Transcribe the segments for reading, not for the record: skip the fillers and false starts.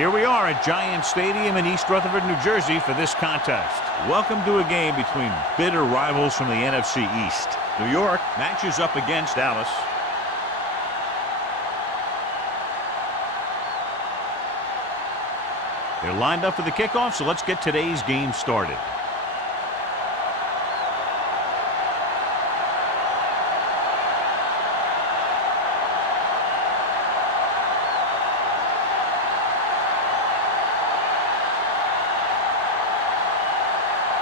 Here we are at Giant Stadium in East Rutherford, New Jersey for this contest. Welcome to a game between bitter rivals from the NFC East. New York matches up against Dallas. They're lined up for the kickoff, so let's get today's game started.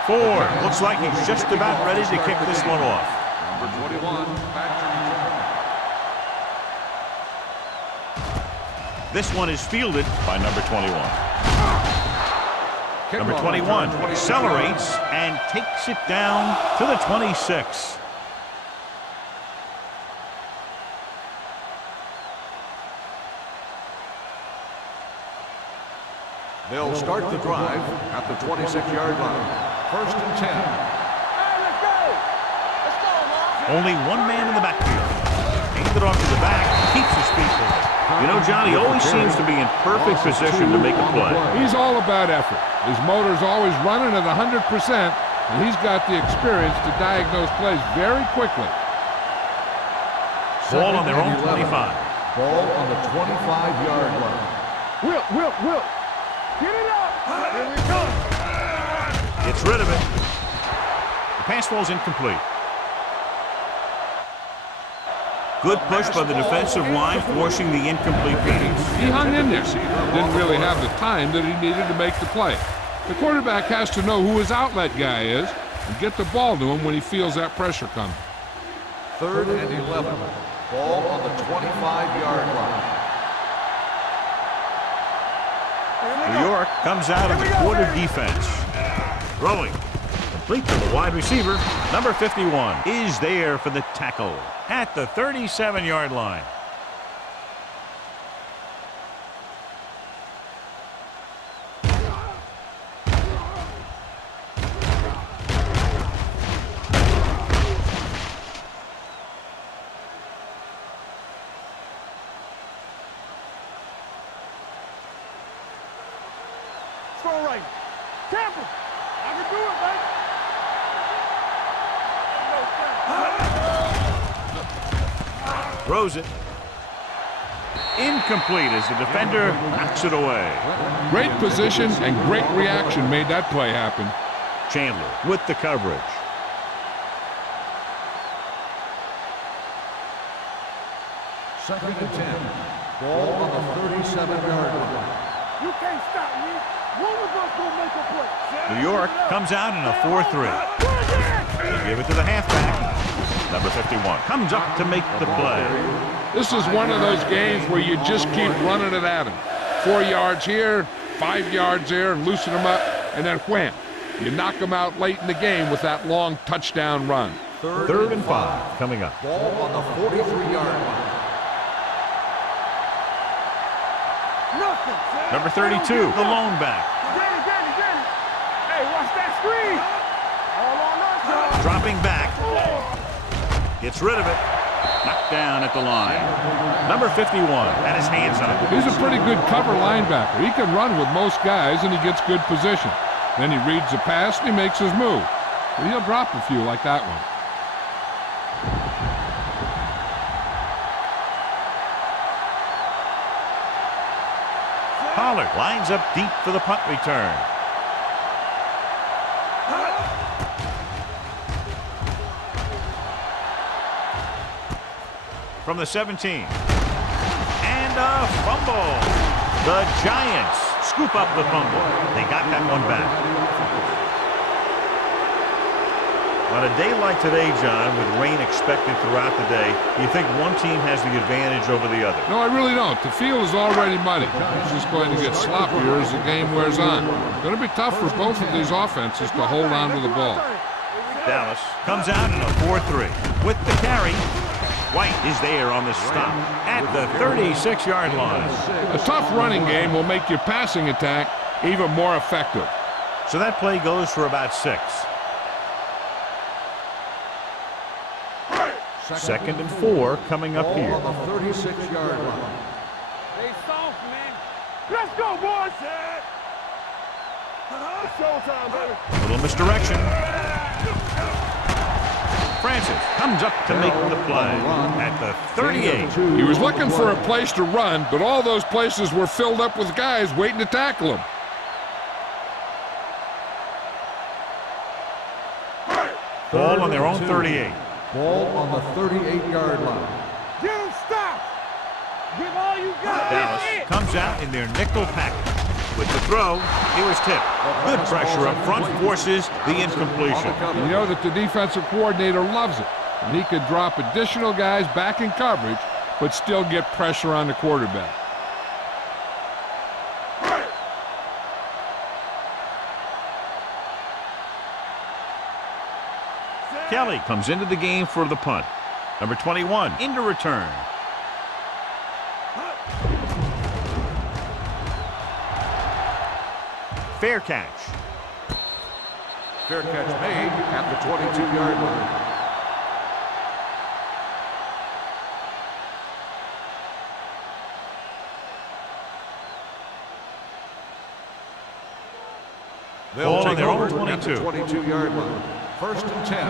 Ford looks like he's just about ready to kick this one off. Number 21, This one is fielded by number 21. Number 21 accelerates and takes it down to the 26. They'll start the drive at the 26-yard line. First and 10. Let's go, Only one man in the backfield. Hands it off to the back. Keeps his feet moving. You know, Johnny always seems to be in perfect position to make a play. He's all about effort. His motor's always running at 100%, and he's got the experience to diagnose plays very quickly. Ball on their own 25. Ball on the 25-yard line. Will. Get it up. Here we go. Gets rid of it. The pass ball's incomplete. Good push by the defensive line, forcing the incomplete pass. He hung in there. Didn't really have the time that he needed to make the play. The quarterback has to know who his outlet guy is and get the ball to him when he feels that pressure coming. Third and 11. Ball on the 25-yard line. New York comes out of the quarter defense. Throwing. Complete to the wide receiver. Number 51 is there for the tackle at the 37-yard line. It's all right. Tampa. I can do it, man. Throws it. Incomplete as the defender knocks it away. Great position and great reaction made that play happen. Chandler with the coverage. Second and 10. Ball on the 37-yard line. You can't stop me. One of us will make a play. New York comes out in a 4-3. They give it to the halfback. Number 51 comes up to make the play. This is one of those games where you just keep running it at him. 4 yards here, 5 yards there, and loosen him up, and then wham. You knock him out late in the game with that long touchdown run. Third and 5 coming up. Ball on the 43-yard line. Number 32, the lone back. Hey, watch that screen. All on us. Dropping back. Gets rid of it. Knocked down at the line. Number 51 had his hands on it. He's a pretty good cover linebacker. He can run with most guys, and he gets good position. Then he reads the pass, and he makes his move. But he'll drop a few like that one. Pollard lines up deep for the punt return. From the 17. And a fumble. The Giants scoop up the fumble. They got that one back. On a day like today, John, with rain expected throughout the day, you think one team has the advantage over the other? No, I really don't. The field is already muddy. It's just going to get sloppier as the game wears on. It's going to be tough for both of these offenses to hold on to the ball. Dallas comes out in a 4-3. With the carry, White is there on the stop at the 36-yard line. A tough running game will make your passing attack even more effective. So that play goes for about 6. Second and 4 coming up here. On the 36-yard line. Stay soft, man. Let's go, boys. It's showtime, baby. Little misdirection. Francis comes up to make the play at the 38. He was looking for a place to run, but all those places were filled up with guys waiting to tackle him. Ball on their own 38. Ball on the 38-yard line. Get him stopped. Give all you got. Dallas comes out in their nickel package. With the throw, he was tipped. Good pressure up front forces the incompletion. You know that the defensive coordinator loves it. And he could drop additional guys back in coverage, but still get pressure on the quarterback. Kelly comes into the game for the punt. Number 21 into return. Fair catch. Fair catch made at the 22-yard line. They'll take their own over 22. at the 22-yard line. First and 10.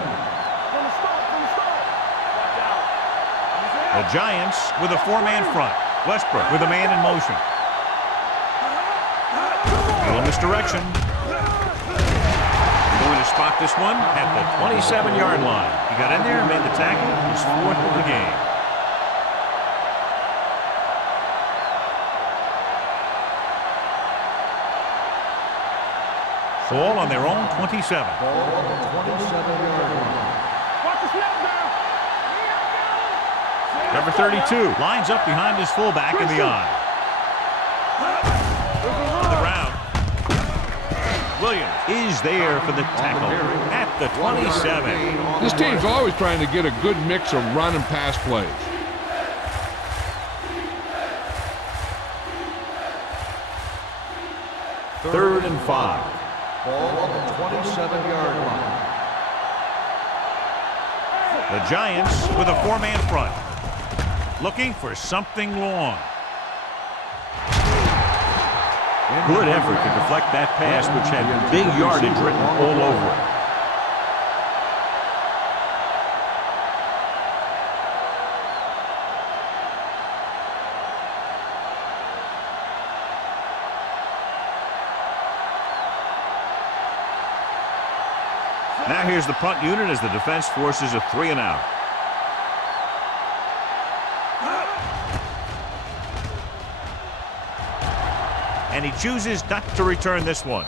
The Giants with a four-man front. Westbrook with a man in motion. Little misdirection. Going to spot this one at the 27-yard line. He got in there and made the tackle. He's fourth of the game. Ball on their own 27. Ball on the 27-yard line. Watch the snap now. Number 32 lines up behind his fullback in the eye. On the ground. Williams is there for the tackle at the 27. This team's always trying to get a good mix of run and pass plays. Third and 5. Ball on the 27-yard line. The Giants with a four-man front. Looking for something long. Good effort to deflect that pass, which had big yardage written all over it. Now here's the punt unit as the defense forces a 3 and out. And he chooses not to return this one.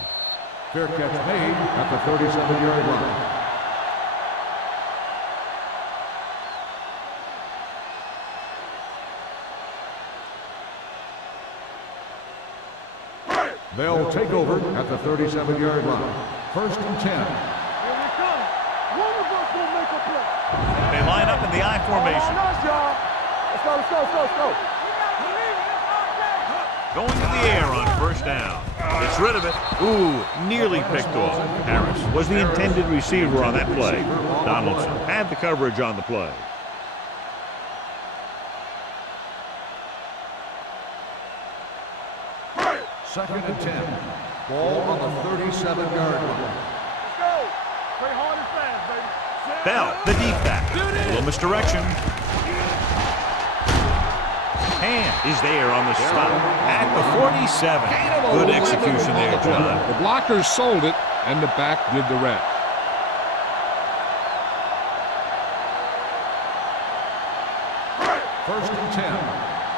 Fair catch made at the 37-yard line. They'll take over at the 37-yard line. First and 10. Here we come. One of us will make a play. They line up in the I formation. All on us, y'all. Let's go, let's go, let's go, let's go. Going to the air on first down. Gets rid of it. Ooh, nearly picked off. Harris was the intended receiver on that play. Donaldson had the coverage on the play. Second and 10. Ball on the 37-yard line. Let's go. Play hard and fast, baby. Bell, the deep back. A little misdirection. Hand is there on the stop at the 47. Good execution there, John. The blockers sold it, and the back did the rest. First and 10.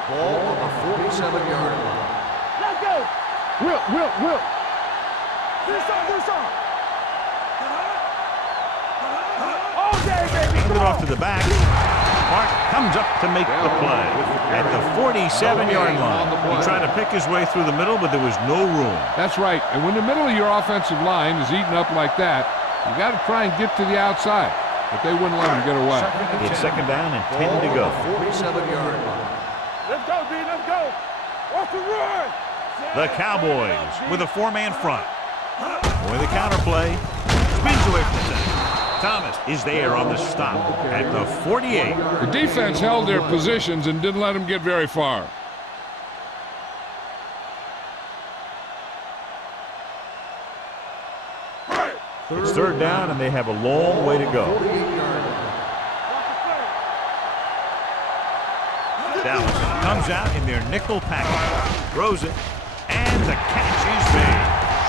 Ball on the 47-yard line. Let's go. Will. Do some. All day, baby. Hand it off to the back. Mark comes up to make the play at the 47-yard line. He tried to pick his way through the middle, but there was no room. That's right. And when the middle of your offensive line is eaten up like that, you got to try and get to the outside. But they wouldn't let him get away. It's second down and 10 to go. 47-yard line. Let's go, D. Let's go. What's the run? The Cowboys with a four-man front. With the counterplay. Spins away from the center. Thomas is there on the stop at the 48. The defense held their positions and didn't let them get very far. It's third down, and they have a long way to go. Dallas comes out in their nickel package, throws it, and the catch is made.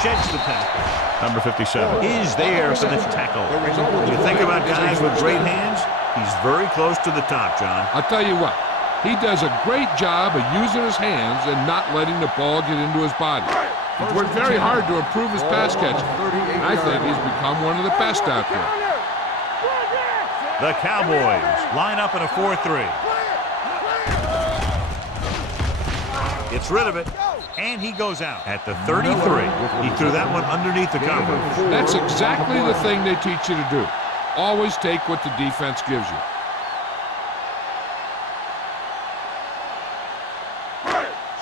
Sheds the tackle. Number 57 is there for the tackle. When you think about guys with great hands, he's very close to the top, John. I'll tell you what, he does a great job of using his hands and not letting the ball get into his body. He's worked very hard to improve his pass catching, and I think he's become one of the best out there. The Cowboys line up in a 4-3. Gets rid of it, and he goes out at the 33. He threw that one underneath the coverage. That's exactly the thing they teach you to do. Always take what the defense gives you.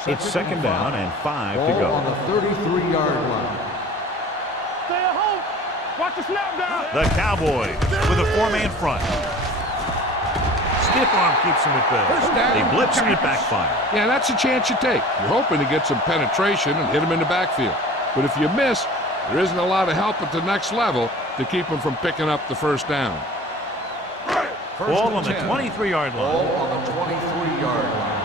It's second down and 5 to go. On the 33-yard line. Stay at home. Watch the snap down. The Cowboys with a 4-man front. Stiff arm keeps him at bay. They blitz and it backfire. Yeah, that's a chance you take. You're hoping to get some penetration and hit him in the backfield. But if you miss, there isn't a lot of help at the next level to keep him from picking up the first down. Ball on the 23-yard line. Ball on the 23-yard line.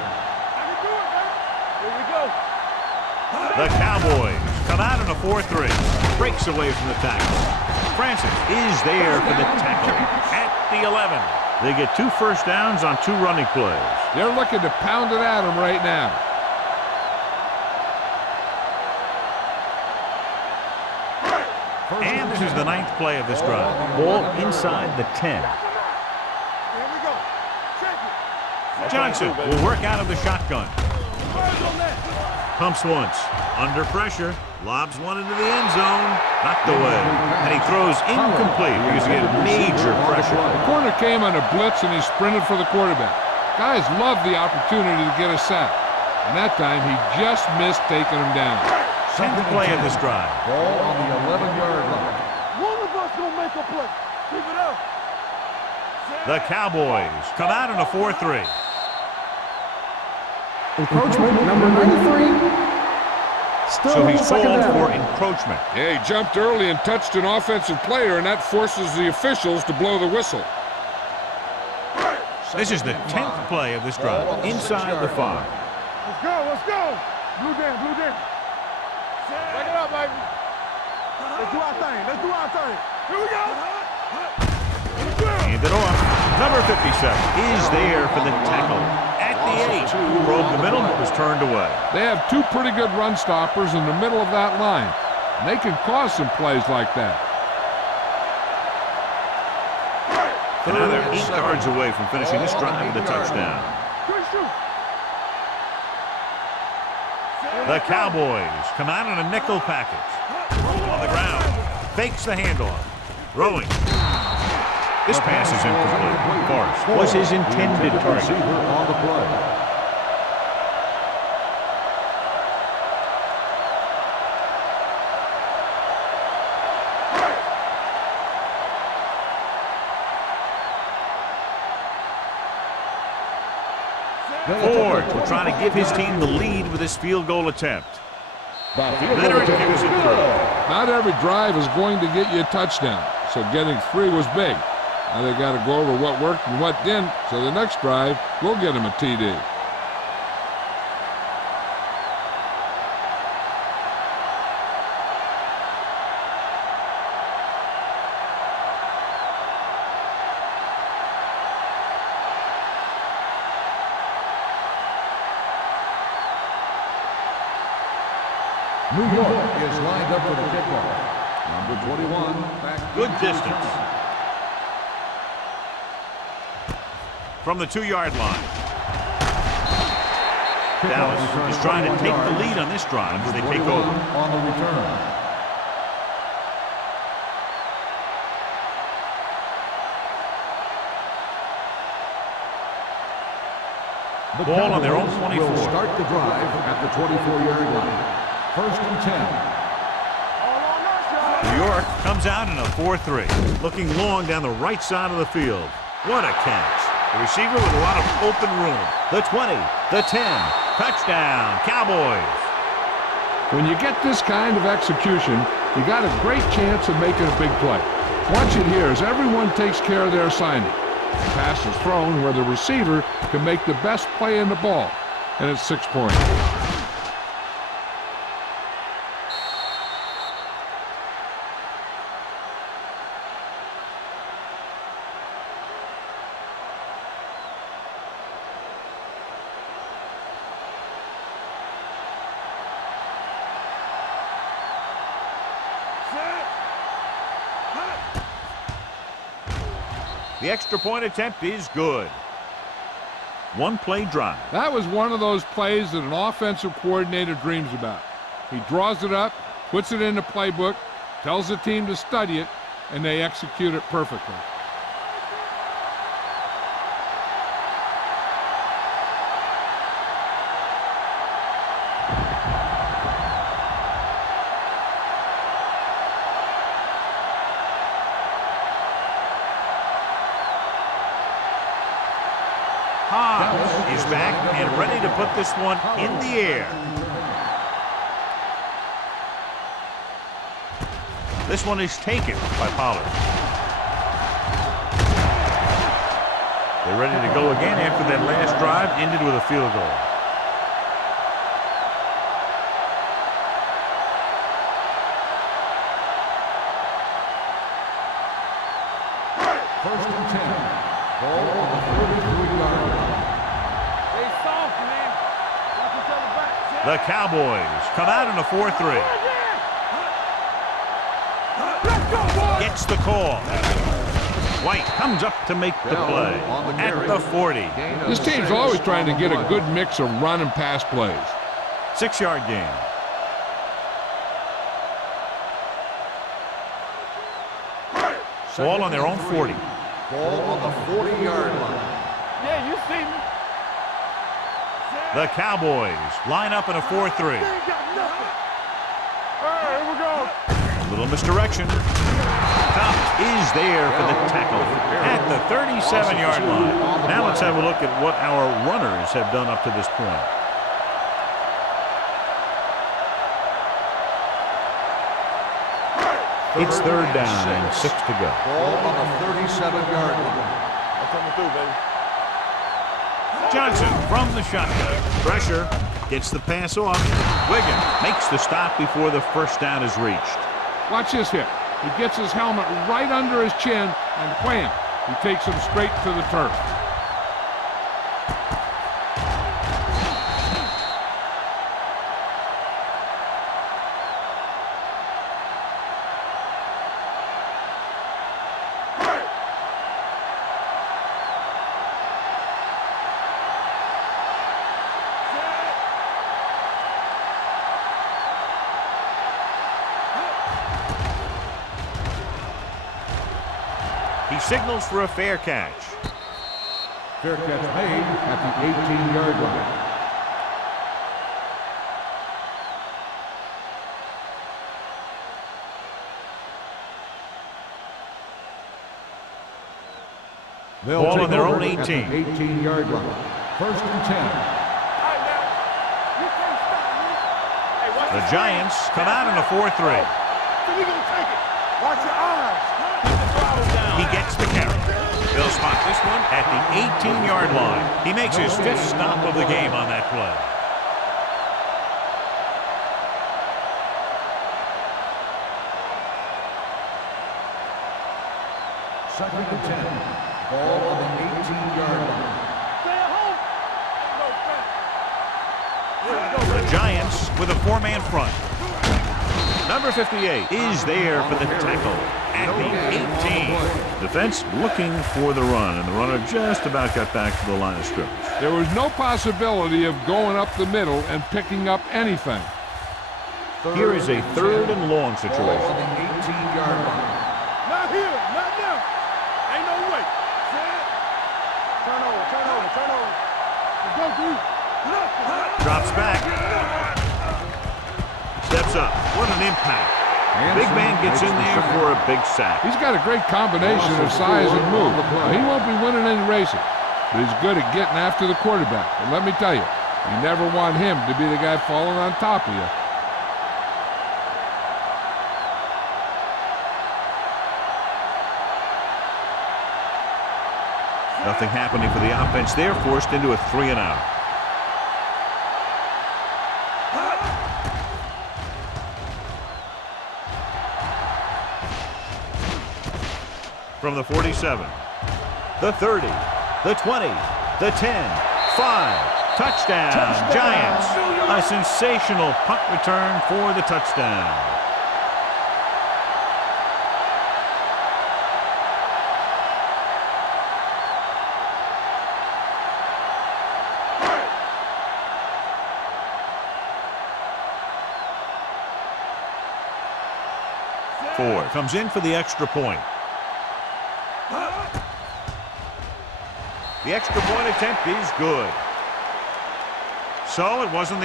The Cowboys come out in a 4-3. Breaks away from the tackle. Francis is there for the tackle at the 11. They get 2 first downs on 2 running plays. They're looking to pound it at him right now. And this is the 9th play of this drive. Ball inside the 10. Here we go. Check it. Johnson will work out of the shotgun. Pumps once. Under pressure. Lobs one into the end zone. Knocked away. And he throws incomplete because he had major pressure. The corner came on a blitz and he sprinted for the quarterback. Guys love the opportunity to get a sack. And that time he just missed taking him down. 10th play of this drive. Ball on the 11-yard line. One of us gonna make a play. Keep it up. The Cowboys come out in a 4-3. Encroachment number 93. Still So he's second called down. for encroachment. Yeah, he jumped early and touched an offensive player, and that forces the officials to blow the whistle. This is the 10th play of this drive. Inside the 5. Let's go. Let's go. Blue down. Blue down. Back it up, baby. Let's do our thing. Let's do our thing. Here we go. Hand it off. Number 57 is there for the tackle at the 8. Probed the middle, but was turned away. They have 2 pretty good run stoppers in the middle of that line. And they can cause some plays like that. And now they're 8 yards away from finishing this drive with a touchdown. Good shoot. The Cowboys come out in a nickel package. On the ground. Fakes the handoff. Throwing. This pass is incomplete. Forrest was his intended target. On the play. Ford will try to give his team the lead with this field goal attempt. Leonard gives it through. Not every drive is going to get you a touchdown, so getting 3 was big. Now they got to go over what worked and what didn't, so the next drive will get him a TD. New York is lined up for the kickoff. Number 21. Back Good distance. From the 2-yard line. Dallas is trying to take the lead on this drive as they take over. On the return. The Ball on their own Cowboys 24. will start the drive at the 24-yard line. First and 10. New York comes out in a 4-3, looking long down the right side of the field. What a catch. The receiver with a lot of open room. The 20, the 10, touchdown, Cowboys. When you get this kind of execution, you got a great chance of making a big play. Watch it here as everyone takes care of their assignment. The pass is thrown where the receiver can make the best play in the ball, and it's 6 points. The extra point attempt is good. One play drive. That was one of those plays that an offensive coordinator dreams about. He draws it up, puts it in the playbook, tells the team to study it, and they execute it perfectly. Is back and ready to put this one in the air. This one is taken by Pollard. They're ready to go again after that last drive ended with a field goal. First and 10. Ball on the 33-yard line. The Cowboys come out in a 4-3. Gets the call. White comes up to make the play at the 40. This team's always trying to get a good mix of run and pass plays. 6-yard gain. Ball on their own 40. Ball on the 40-yard line. Yeah, you see me. The Cowboys line up in a 4-3. All right, here we go. A little misdirection. Cup is there for the tackle at the 37-yard line. Now let's have a look at what our runners have done up to this point. It's 3rd down and 6 to go. Ball on the 37-yard line. I'm coming through, baby. Johnson from the shotgun. Pressure. Gets the pass off. Wiggins makes the stop before the first down is reached. Watch this hit. He gets his helmet right under his chin, and wham, he takes him straight to the turf. He signals for a fair catch. Fair catch made at the 18-yard line. Ball on their own 18. 18-yard line. First and 10. The Giants come out in a 4-3. So we gonna take it. Watch your eyes. He gets the carry. They'll spot this one at the 18-yard line. He makes his 5th stop of the game on that play. Second and 10. Ball on the 18-yard line. The Giants with a 4-man front. Number 58 is there for the tackle at the 18. Defense looking for the run, and the runner just about got back to the line of scrimmage. There was no possibility of going up the middle and picking up anything. Here is a 3rd and long Ball situation. on the 18-yard line. Not here, not now. Ain't no way. Turn over. Let's go, dude. Drops back. Steps up. What an impact. Big man gets in there for a big sack. He's got a great combination of size and move. Now, he won't be winning any races, but he's good at getting after the quarterback. And let me tell you, you never want him to be the guy falling on top of you. Nothing happening for the offense. They're forced into a 3-and-out. From the 47, the 30, the 20, the 10, 5, touchdown, Giants. A sensational punt return for the touchdown. Ford comes in for the extra point. The extra point attempt is good. So it wasn't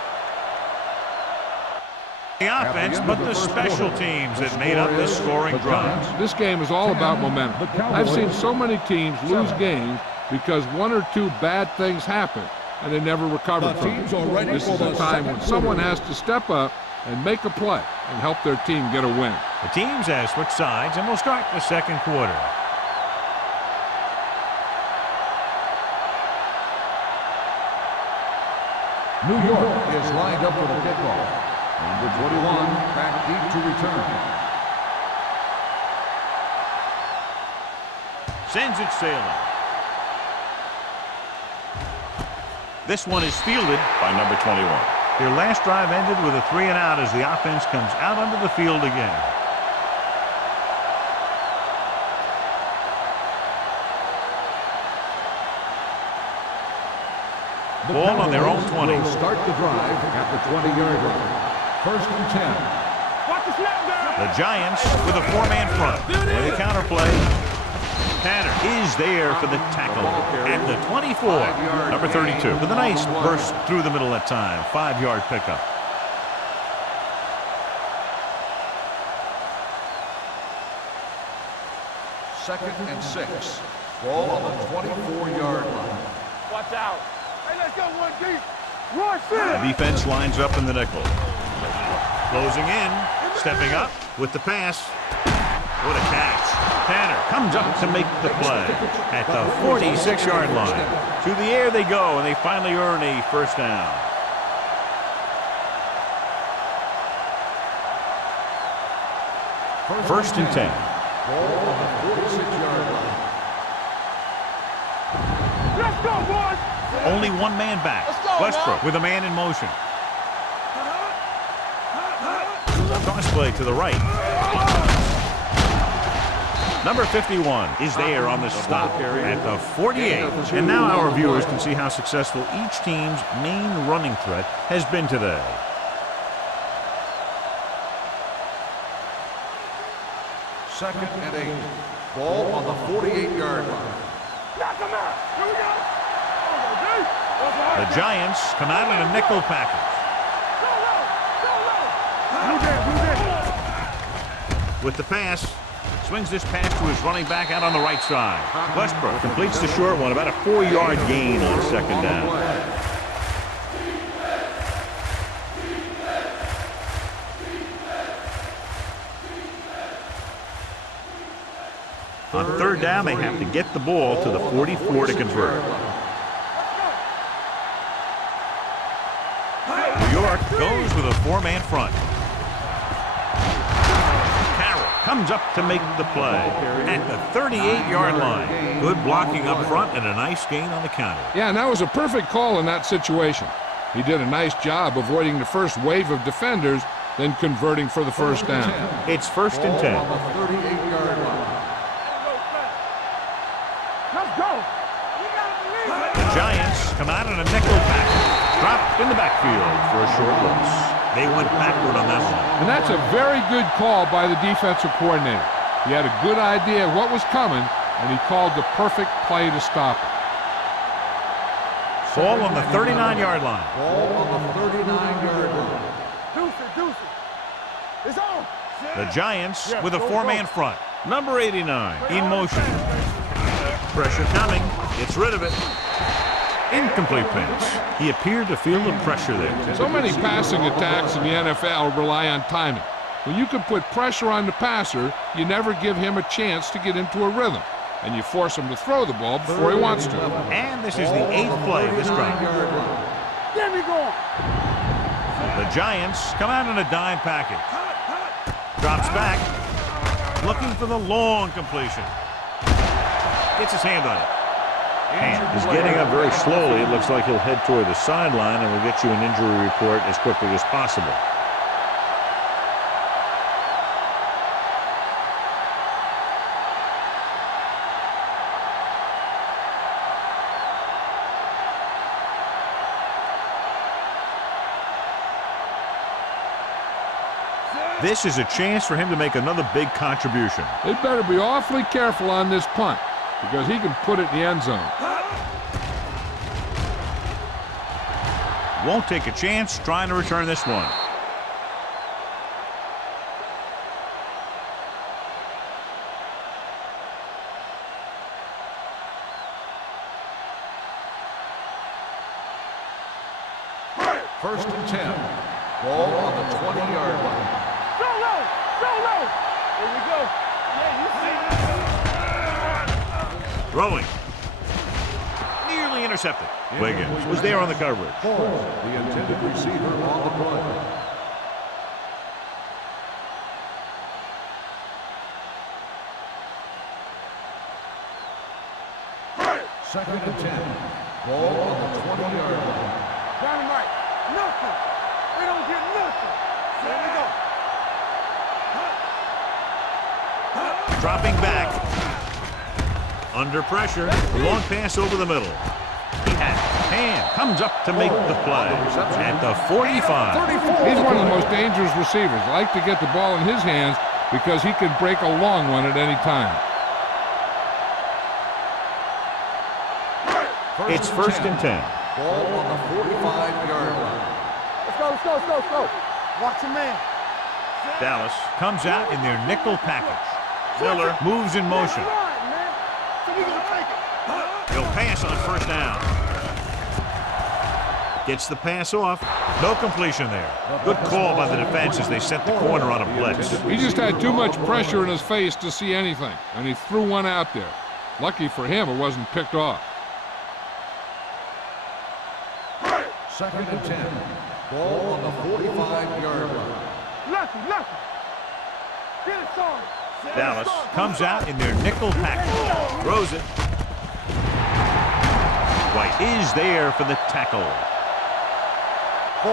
the offense, but the special teams that made up this scoring drive. This game is all about momentum. I've seen so many teams lose games because one or two bad things happen and they never recover from it. This is a time when someone has to step up and make a play and help their team get a win. The teams have switched sides, and we'll start the second quarter. New York is lined up for the kickoff. Number 21 back deep to return. Sends it sailing. This one is fielded by number 21. Their last drive ended with a 3-and-out as the offense comes out onto the field again. Ball on their own 20. Start the drive at the 20-yard line. First and 10. Watch the snap down. The Giants with a 4-man front. With a counterplay. Tanner is there for the tackle at the 24. Number 32 with a nice burst through the middle that time. 5-yard pickup. Second and 6. Ball on the 24-yard line. Watch out. Hey, let's go one deep. Run, center. The defense lines up in the nickel. Closing in. Stepping up with the pass. What a catch. Tanner comes up to make the play at the 46-yard line. To the air they go, and they finally earn a first down. First and 10. Ball on the 46-yard line. Let's go, boys. Only one man back. Westbrook with a man in motion. Toss play to the right. Number 51 is there on the stop at the 48. And now our viewers can see how successful each team's main running threat has been today. Second and 8. Ball on the 48-yard line. Knock him out. Here we go. The Giants come out in a nickel package. With the pass, swings this pass to his running back out on the right side. Westbrook completes the short one, about a 4-yard gain on second down. On third down, they have to get the ball to the 44 to convert. New York goes with a 4-man front. Comes up to make the play at the 38-yard line. Good blocking up front and a nice gain on the counter. Yeah, and that was a perfect call in that situation. He did a nice job avoiding the first wave of defenders, then converting for the first down. It's first and 10. On the 38-yard line. Let's go. The Giants come out in a nickel package. Dropped in the backfield for a short loss. They went backward on that one. And that's a very good call by the defensive coordinator. He had a good idea of what was coming, and he called the perfect play to stop it. Ball on the 39-yard line. Ball on the 39-yard line. Deuce it. It's on. The Giants with a 4-man front. Number 89 in motion. Pressure coming. Gets rid of it. Incomplete pass. He appeared to feel the pressure there. So many passing attacks in the NFL rely on timing. When you can put pressure on the passer, you never give him a chance to get into a rhythm. and you force him to throw the ball before he wants to. And this is the 8th play of this drive. Get me going. The Giants come out in a dime package. Drops back, looking for the long completion. Gets his hand on it. He's getting up very slowly. It looks like he'll head toward the sideline, and we'll get you an injury report as quickly as possible. This is a chance for him to make another big contribution. They better be awfully careful on this punt because he can put it in the end zone. Won't take a chance trying to return this one. First and 10. Ball on the 20-yard line. Go low. Go low. Here we go. Yeah, you see. Throwing. Nearly intercepted. Wiggins was there on the coverage. The intended receiver on the play. Second and 10. Ball on the 20-yard line. Dynamite. Nothing. They don't get nothing. Here we go. Dropping back. Under pressure. Long pass over the middle. He has hand. Comes up to make the play. At the 45. He's one of the most dangerous receivers. I like to get the ball in his hands because he can break a long one at any time. It's first and 10. Ball on the 45-yard line. Let's go, let's go, let's go, let's go. Watch your man. Dallas comes out in their nickel package. Miller moves in motion. Line, man. So we gonna take it. He'll pass on first down. Gets the pass off. No completion there. Good call by the defense as they set the corner on a blitz. He just had too much pressure in his face to see anything, and he threw one out there. Lucky for him, it wasn't picked off. Second and 10. Ball on the 45-yard line. Lucky. Get it started. Dallas comes out in their nickel package. Throws it. White is there for the tackle.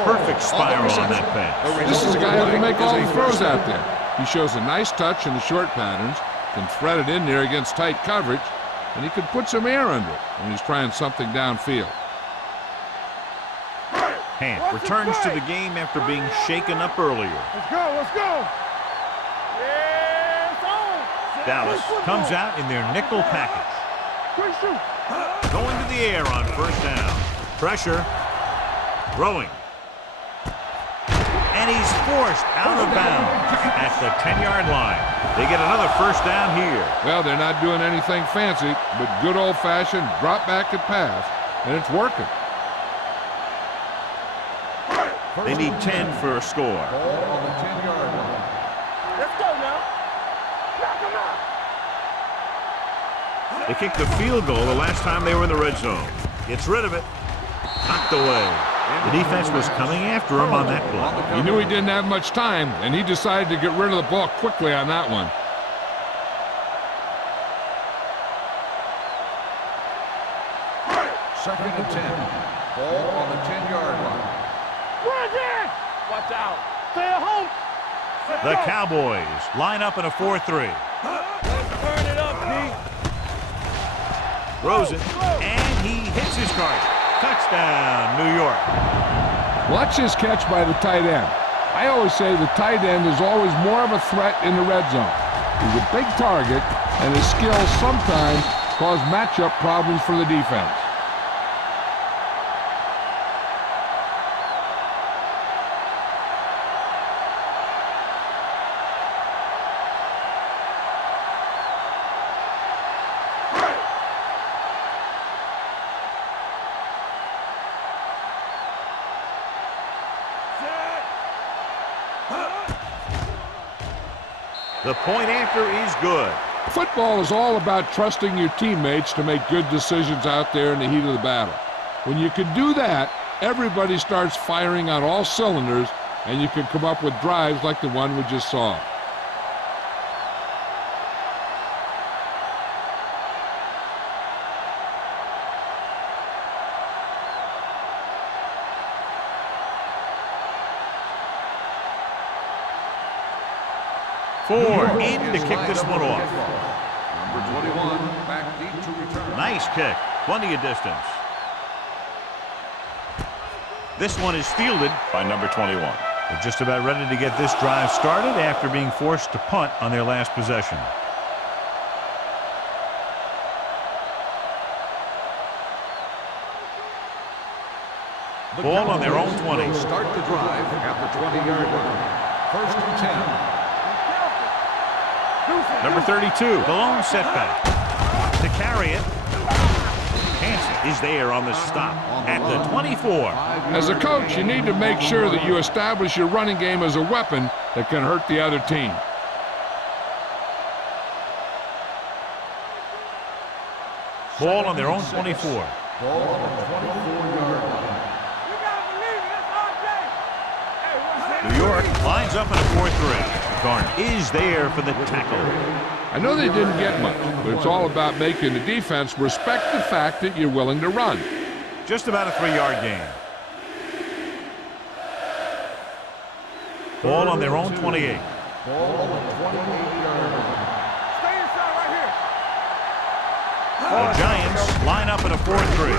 Perfect spiral on that pass. This is a guy who can make all the throws out there. He shows a nice touch in the short patterns, can thread it in there against tight coverage, and he can put some air under it when he's trying something downfield. Hand returns to the game after being shaken up earlier. Let's go, let's go. Yeah, it's on. Dallas comes out in their nickel package. Quick shoot. Going to the air on first down. Pressure. Throwing. And he's forced out of bounds at the 10-yard line. They get another first down here. Well, they're not doing anything fancy, but good old-fashioned drop back and pass, and it's working. They need 10 for a score. Ball on the 10-yard line. Let's go now. Knock him out. They kicked the field goal the last time they were in the red zone. Gets rid of it. Knocked away. The defense was coming after him on that play. He knew he didn't have much time, and he decided to get rid of the ball quickly on that one. Second and 10. Ball on the 10-yard line. Run it. Watch out. Stay at home. The Cowboys line up in a 4-3. Let's burn it up, D. Throws it, and he hits his target. Touchdown, New York. Watch his catch by the tight end. I always say the tight end is always more of a threat in the red zone. He's a big target, and his skills sometimes cause matchup problems for the defense. The point after is good. Football is all about trusting your teammates to make good decisions out there in the heat of the battle. When you can do that, everybody starts firing on all cylinders, and you can come up with drives like the one we just saw. Ford in to kick this one off. Number 21, back deep to return. Nice kick. Plenty of distance. This one is fielded by number 21. They're just about ready to get this drive started after being forced to punt on their last possession. Ball on their own 20. Start the drive at the 20-yard line. First and 10. Number 32, the lone setback. To carry it, Hansen is there on the stop at the 24. As a coach, you need to make sure that you establish your running game as a weapon that can hurt the other team. Ball on their own 24. Ball on the 24-yard line. New York lines up in a 4-3. Garn is there for the tackle. I know they didn't get much, but it's all about making the defense respect the fact that you're willing to run. Just about a 3-yard gain. Ball on their own 28. Ball on the 28-yard line. Stay inside right here. The Giants line up in a 4-3.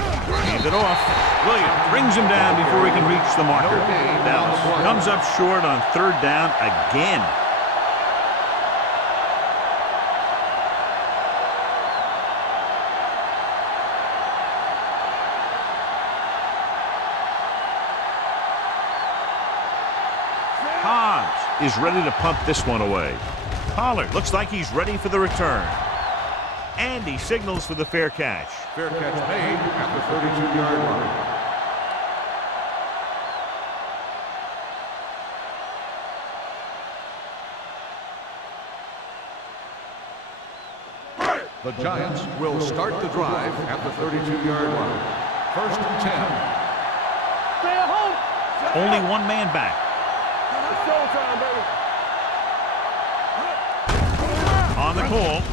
Hand it off. Williams brings him down before he can reach the marker. Dallas comes up short on 3rd down again. Hobbs is ready to punt this one away. Pollard looks like he's ready for the return. And he signals for the fair catch. Fair catch made at the 32-yard line. The Giants will start the drive at the 32-yard line. First and 10. Stay at home. Only one man back. It's showtime, baby. On the call.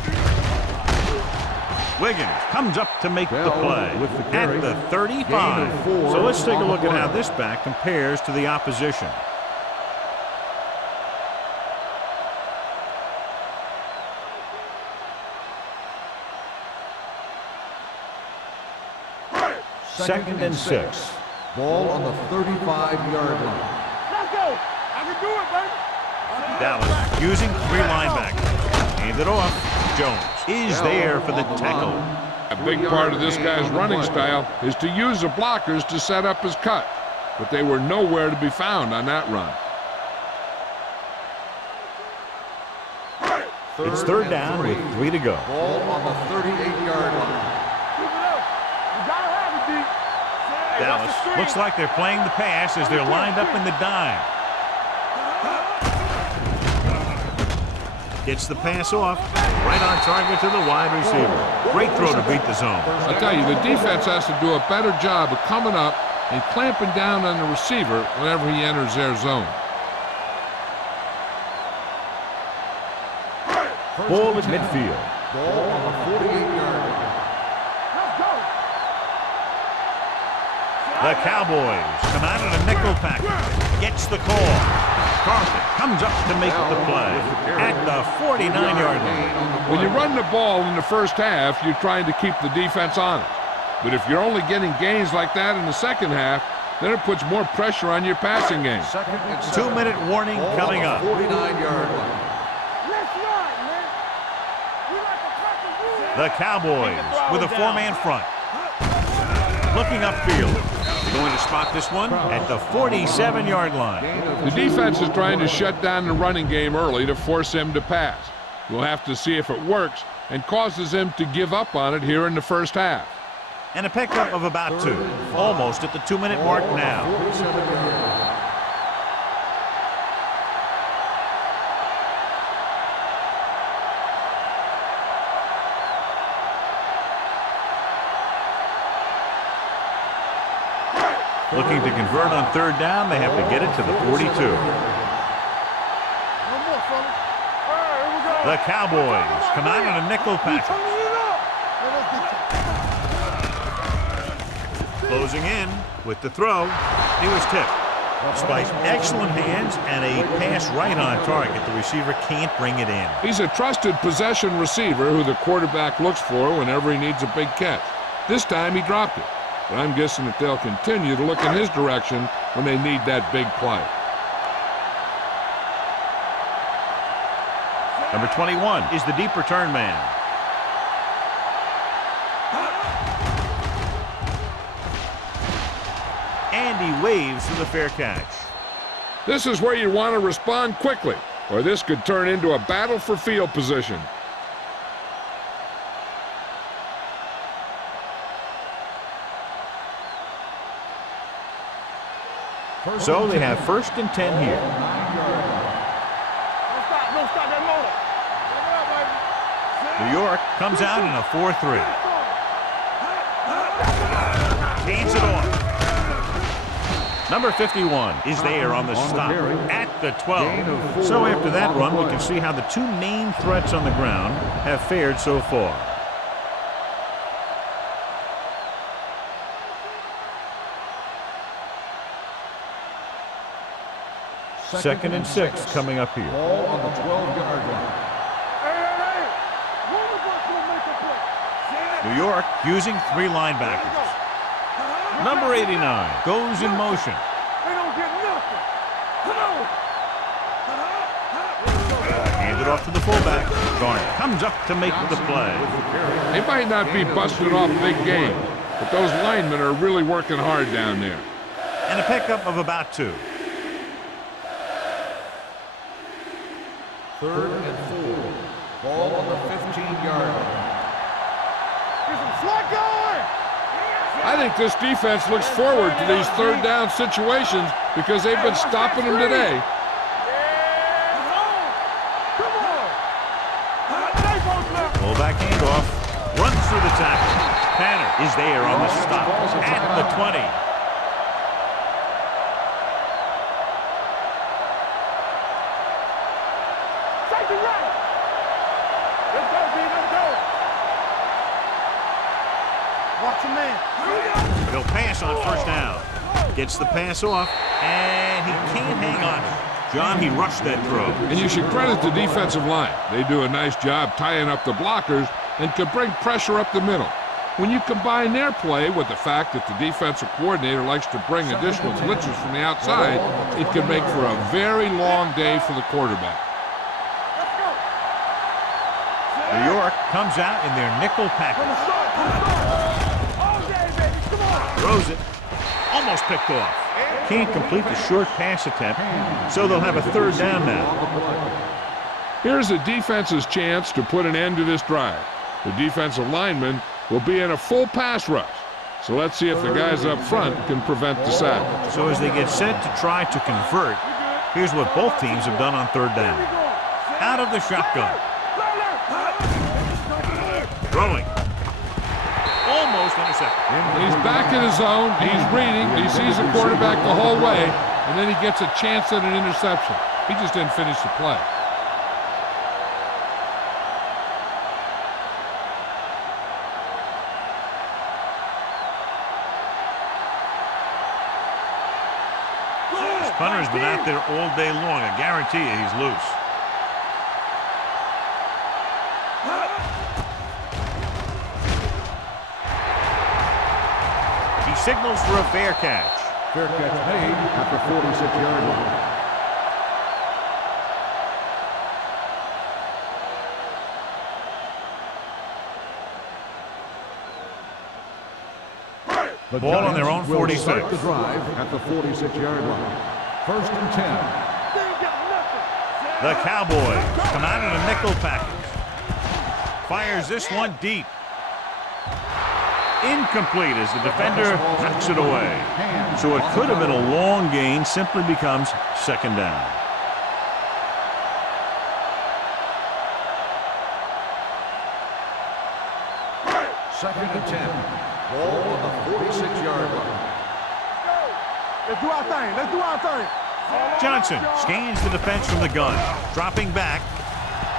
Wiggins comes up to make the play at the 35. So let's take a look at how this back compares to the opposition. Second and 6. Ball on the 35-yard line. Let's go. I can do it, baby. Dallas using 3 linebackers. Hand it off. Jones is there for the tackle. A big part of this guy's running style is to use the blockers to set up his cut, but they were nowhere to be found on that run. It's 3rd down with 3 to go. Ball on the 38-yard line. Keep it up. You gotta have it, D. Hey, Dallas watch the screen. looks like they're playing the pass as they're lined up in the dime. Gets the pass off. Right on target to the wide receiver. Great throw to beat the zone. I'll tell you, the defense has to do a better job of coming up and clamping down on the receiver whenever he enters their zone. Ball at midfield. Ball on the 48-yard line. Let's go. The Cowboys come out in a nickel package. Gets the call. Carson comes up to make the play at the 49-yard line. When you run the ball in the first half, you're trying to keep the defense honest. But if you're only getting gains like that in the second half, then it puts more pressure on your passing game. 2-minute warning coming up. 49-yard line. Let's run, man. We like to practice rules. The Cowboys with a 4-man front. Looking upfield. They're going to spot this one at the 47-yard line. The defense is trying to shut down the running game early to force him to pass. We'll have to see if it works and causes him to give up on it here in the first half. And a pickup of about 2. Almost at the 2-minute mark now. 47-yard line. Looking to convert on third down, they have to get it to the 42. The Cowboys come out in a nickel package. Closing in with the throw. He was tipped. Despite excellent hands and a pass right on target, the receiver can't bring it in. He's a trusted possession receiver who the quarterback looks for whenever he needs a big catch. This time he dropped it, but I'm guessing that they'll continue to look in his direction when they need that big play. Number 21 is the deep return man. And he waves for the fair catch. This is where you want to respond quickly, or this could turn into a battle for field position. So they have 1st and 10 here. Don't stop that motor. New York comes out in a 4-3. Feeds it off. Number 51 is there on the stop at the 12. So after that run, we can see how the two main threats on the ground have fared so far. Second and 6 coming up here. Ball on the 12-yard line. New York using 3 linebackers. Number 89 goes in motion. They don't get nothing. Come on. Hand it off to the fullback. Garner comes up to make the play. They might not be busted off big game, but those linemen are really working hard down there. And a pickup of about 2. 3rd and 4. Ball on the 15-yard line. Get some slack going. I think this defense looks forward to these third down situations because they've been stopping them today. Fullback handoff. Runs through the tackle. Tanner is there on the stop at the 20. He'll pass on 1st down. Gets the pass off, and he can't hang on. John, he rushed that throw. And you should credit the defensive line. They do a nice job tying up the blockers and can bring pressure up the middle. When you combine their play with the fact that the defensive coordinator likes to bring additional blitzes from the outside, it can make for a very long day for the quarterback. New York comes out in their nickel package. Throws it. Almost picked off. Can't complete the short pass attempt, so they'll have a 3rd down now. Here's the defense's chance to put an end to this drive. The defensive lineman will be in a full pass rush. So let's see if the guys up front can prevent the sack. So as they get set to try to convert, here's what both teams have done on 3rd down. Out of the shotgun. Throwing. Almost intercepted. He's back in his zone. He's reading. He sees the quarterback the whole way, and then he gets a chance at an interception. He just didn't finish the play. This punter's been out there all day long. I guarantee you he's loose. Signals for a fair catch. Fair catch made at the 46-yard line. The ball on their own 46. Start the drive at the 46-yard line. 1st and 10. The Cowboys come out in a nickel package. Fires this one deep. Incomplete as the defender knocks it away. So it could have been a long gain, simply becomes 2nd down. Second and 10. Ball on the 46-yard line. Let's do our thing. Let's do our thing. Johnson scans the defense from the gun. Dropping back.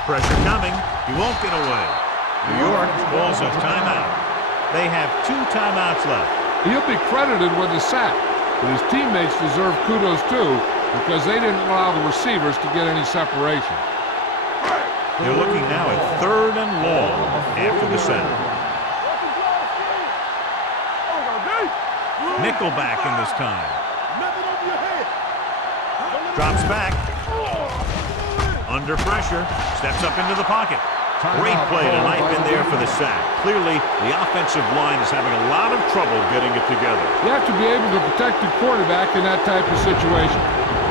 Pressure coming. He won't get away. New York calls a timeout. They have 2 timeouts left. He'll be credited with the sack, but his teammates deserve kudos too because they didn't allow the receivers to get any separation. They're looking now at 3rd and long after the center. Nickelback in this time. Drops back. Under pressure. Steps up into the pocket. Great play tonight in there for the sack. Clearly, the offensive line is having a lot of trouble getting it together. You have to be able to protect your quarterback in that type of situation.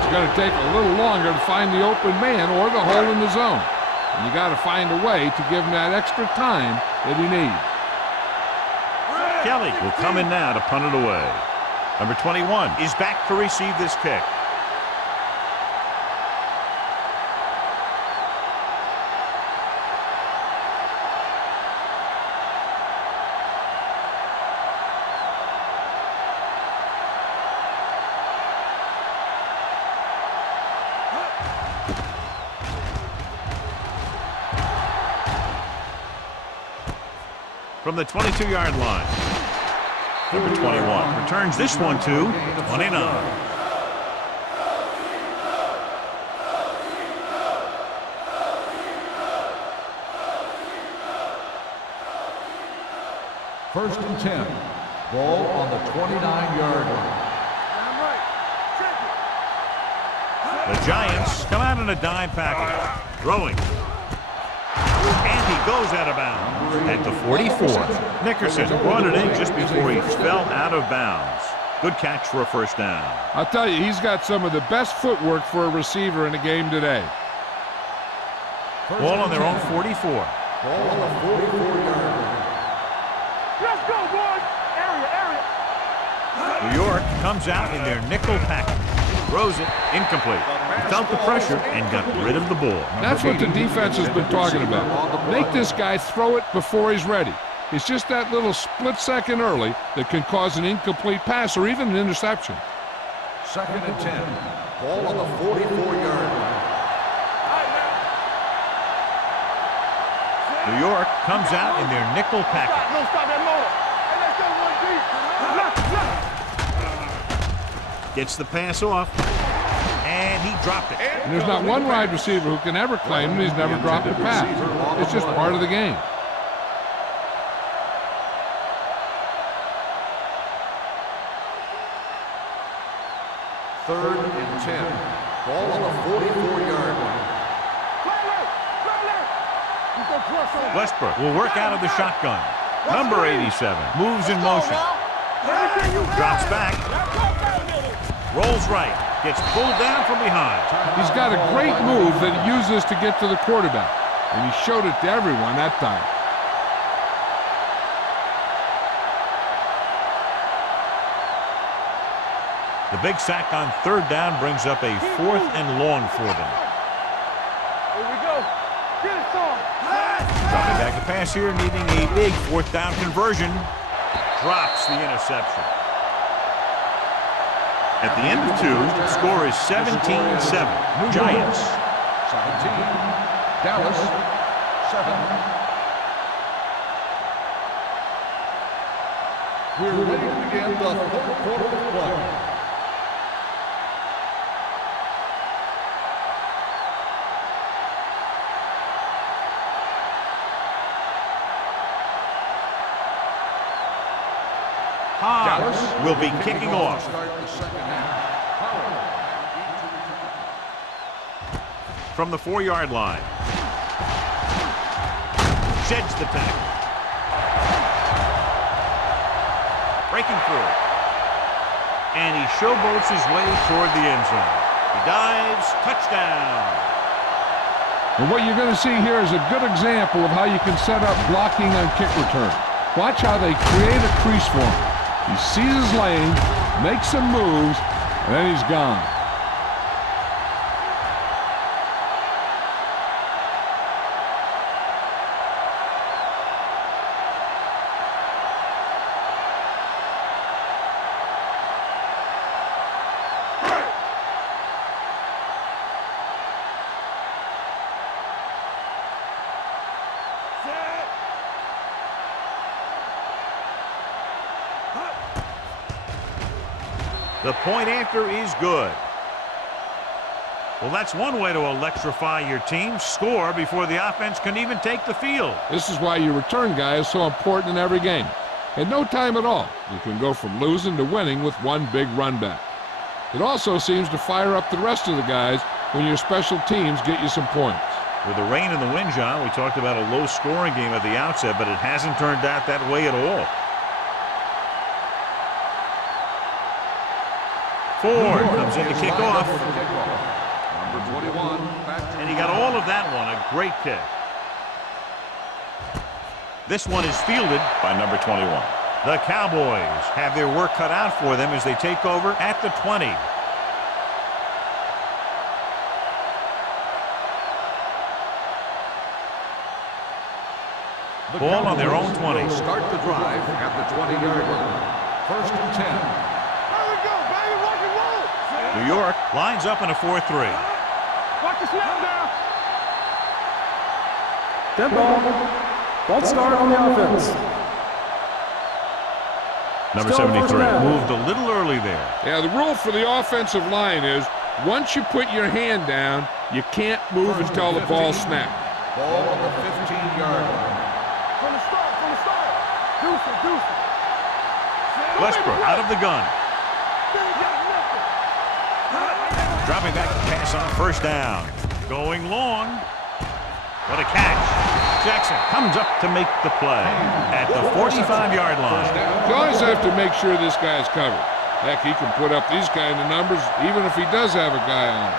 It's going to take a little longer to find the open man or the hole in the zone. And you got to find a way to give him that extra time that he needs. Kelly will come in now to punt it away. Number 21 is back to receive this kick. From the 22-yard line. Number 21 returns this one to 29. First and 10. Ball on the 29-yard line. The Giants come out in a dime package. Throwing. And he goes out of bounds at the 44. Nickerson brought it in just before he fell out of bounds. Good catch for a first down. I'll tell you, he's got some of the best footwork for a receiver in the game today. Ball on their own 44. Ball on the 44-yard line. Let's go, boys. Area. New York comes out in their nickel package. Throws it incomplete. He felt the pressure and got rid of the ball. That's what the defense has been talking about. Make this guy throw it before he's ready. It's just that little split second early that can cause an incomplete pass or even an interception. Second and 10. Ball on the 44-yard line. New York comes out in their nickel package. No, stop that motor. Hey, let's go, 1 deep. Gets the pass off. And he dropped it. And there's not one wide receiver who can ever claim that he's never dropped a pass. It's just part of the game. Third and 10. Ball on the 44-yard line. Westbrook will work out of the shotgun. Number 87 moves in motion. Drops back. Rolls right. Gets pulled down from behind. He's got a great move that he uses to get to the quarterback. And he showed it to everyone that time. The big sack on 3rd down brings up a 4th and long for them. Here we go. Get it, son. Dropping back to pass here, needing a big 4th down conversion. Drops the interception. At the end of 2, the score is 17-7. Giants. 17. Dallas. 7. We're ready to begin the 4th quarter of play. Dallas will be kicking off. From the 4-yard line. Sheds the tackle. Breaking through. And he showboats his way toward the end zone. He dives. Touchdown. And what you're going to see here is a good example of how you can set up blocking on kick return. Watch how they create a crease for him. He sees his lane, makes some moves, and then he's gone. The point after is good. Well, that's one way to electrify your team. Score before the offense can even take the field. This is why your return guy is so important in every game. In no time at all, you can go from losing to winning with one big run back. It also seems to fire up the rest of the guys when your special teams get you some points. With the rain and the wind, John, we talked about a low-scoring game at the outset, but it hasn't turned out that way at all. Ford comes in to kick off. Number 21, And he got all of that one. A great kick. This one is fielded by number 21. The Cowboys have their work cut out for them as they take over at the 20. The Ball on their own 20. will start the drive at the 20-yard line. First and 10. There we go, baby. Rock and roll. New York lines up in a 4-3. Watch the snap down. Dead ball. False start on the offense. Number Still 73 first down. moved a little early there. Yeah, the rule for the offensive line is once you put your hand down, you can't move until the ball snaps. Ball on the 15-yard line. From the start, from the start. Deuce it, deuce it. Westbrook out of the gun. Dropping back to pass on first down. Going long. What a catch. Jackson comes up to make the play at the 45-yard line. You always have to make sure this guy's covered. Heck, he can put up these kind of numbers even if he does have a guy on him.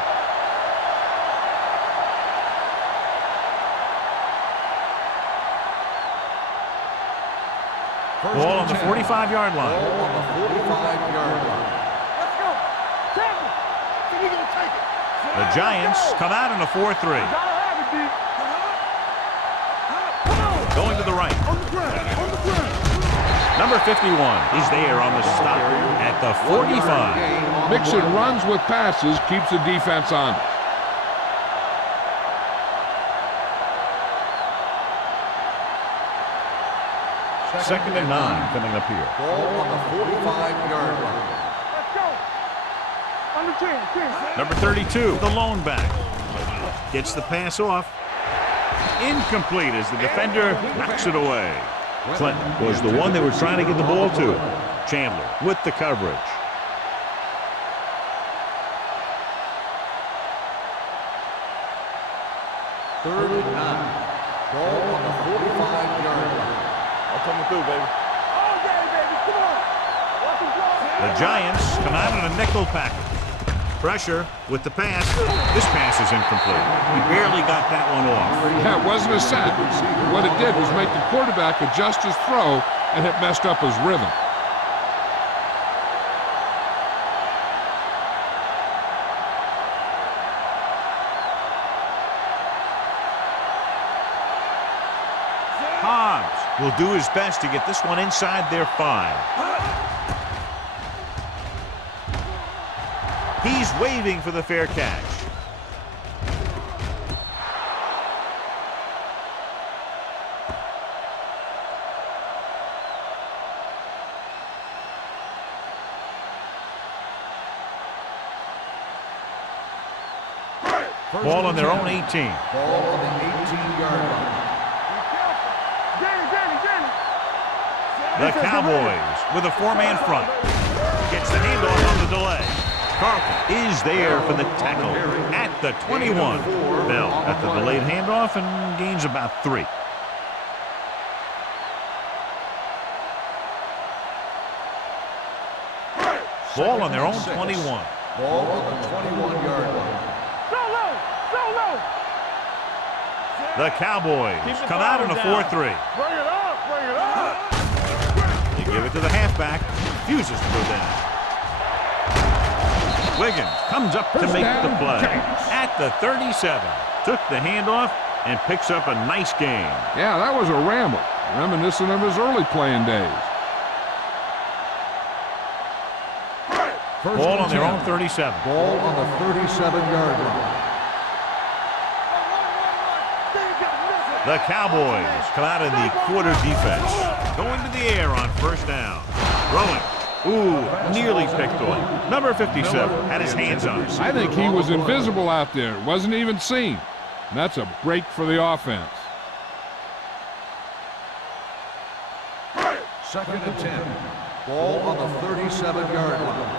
Ball on the 45-yard line. Ball on the 45-yard line. Let's go. Tackle. Then he gonna take it. The Giants come out in a 4-3. Gotta have it, D. Come on. Going to the right. On the ground, on the ground. Number 51 is there on the stop at the 45. Mixing runs with passes keeps the defense honest. Second and 9 coming up here. Ball on the 45-yard line. Let's go. Under 10, 10. Number 32, the lone back. Gets the pass off. Incomplete as the defender knocks it away. Clinton was the one they were trying to get the ball to. Chandler with the coverage. Third and 9. Ball on the 45-yard line. I'm coming through, baby. All day, baby. Come on. Watch him go. The Giants come out in a nickel package. Pressure with the pass. This pass is incomplete. He barely got that one off. Yeah, it wasn't a sack. What it did was make the quarterback adjust his throw, and it messed up his rhythm. Hobbs will do his best to get this one inside their 5. He's waving for the fair catch. Ball on their own 18. Ball on the 18-yard line. The Cowboys with a 4-man front. Gets the handoff on the delay. Carlton is there for the tackle at the 21. Bell at the delayed handoff and gains about 3. Ball on their own 21. Ball on the 21-yard line. The Cowboys come out in a 4-3. Bring it up, bring it up. They give it to the halfback. Refuses to go down. Wiggins comes up to make the play at the 37. Took the handoff and picks up a nice game. Yeah, that was a ramble, reminiscent of his early playing days. Ball on their own 37. Ball on the 37-yard line. The Cowboys come out in the quarter defense. Going to the air on first down. Throwing Ooh, nearly picked off. Number 57 had his hands on it. I think he was invisible out there. Wasn't even seen. And that's a break for the offense. 2nd and 10. Ball on the 37-yard line.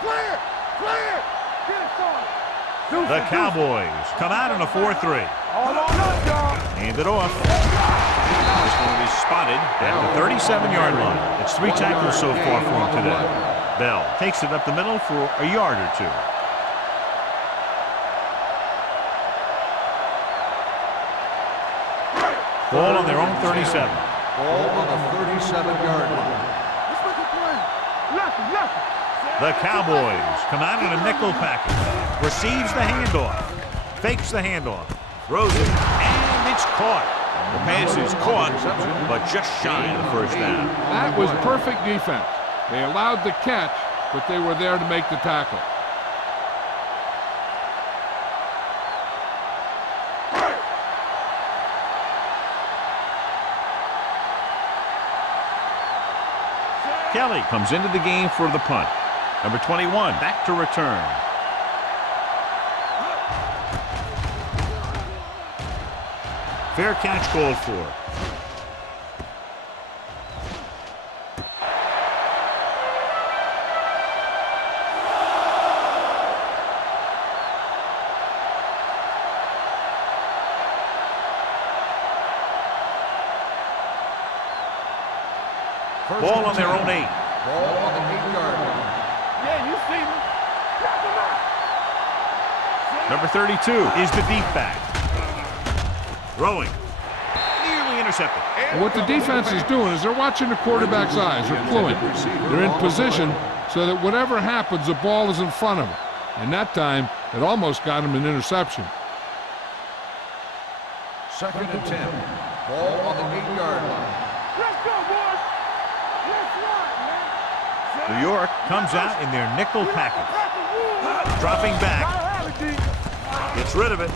Clear! Clear! Get it, son! The Cowboys come out in a 4-3. All on us, y'all! Hand it off. This one is spotted at the 37-yard line. It's 3 tackles so far for him today. Bell takes it up the middle for a yard or 2. Ball on their own 37. Ball on the 37-yard line. Let's make a play. Left. The Cowboys come out in a nickel package. Receives the handoff. Fakes the handoff. Throws it. And it's caught. The pass is caught, but just shy of the first down. That was perfect defense. They allowed the catch, but they were there to make the tackle. Kelly comes into the game for the punt. Number 21 back to return. Fair catch called for. Ball on their own 8. Ball on the 8-yard line. Yeah, you see me. Knock him out. Number 32 is the deep back. Throwing. Nearly intercepted. What the defense is doing is they're watching the quarterback's eyes. They're cluing. They're in position so that whatever happens, the ball is in front of them. And that time, it almost got him an interception. 2nd and 10. Ball on the 8-yard line. Let's go, boys. Let's run, man. New York comes out in their nickel package. Dropping back. Gets rid of it.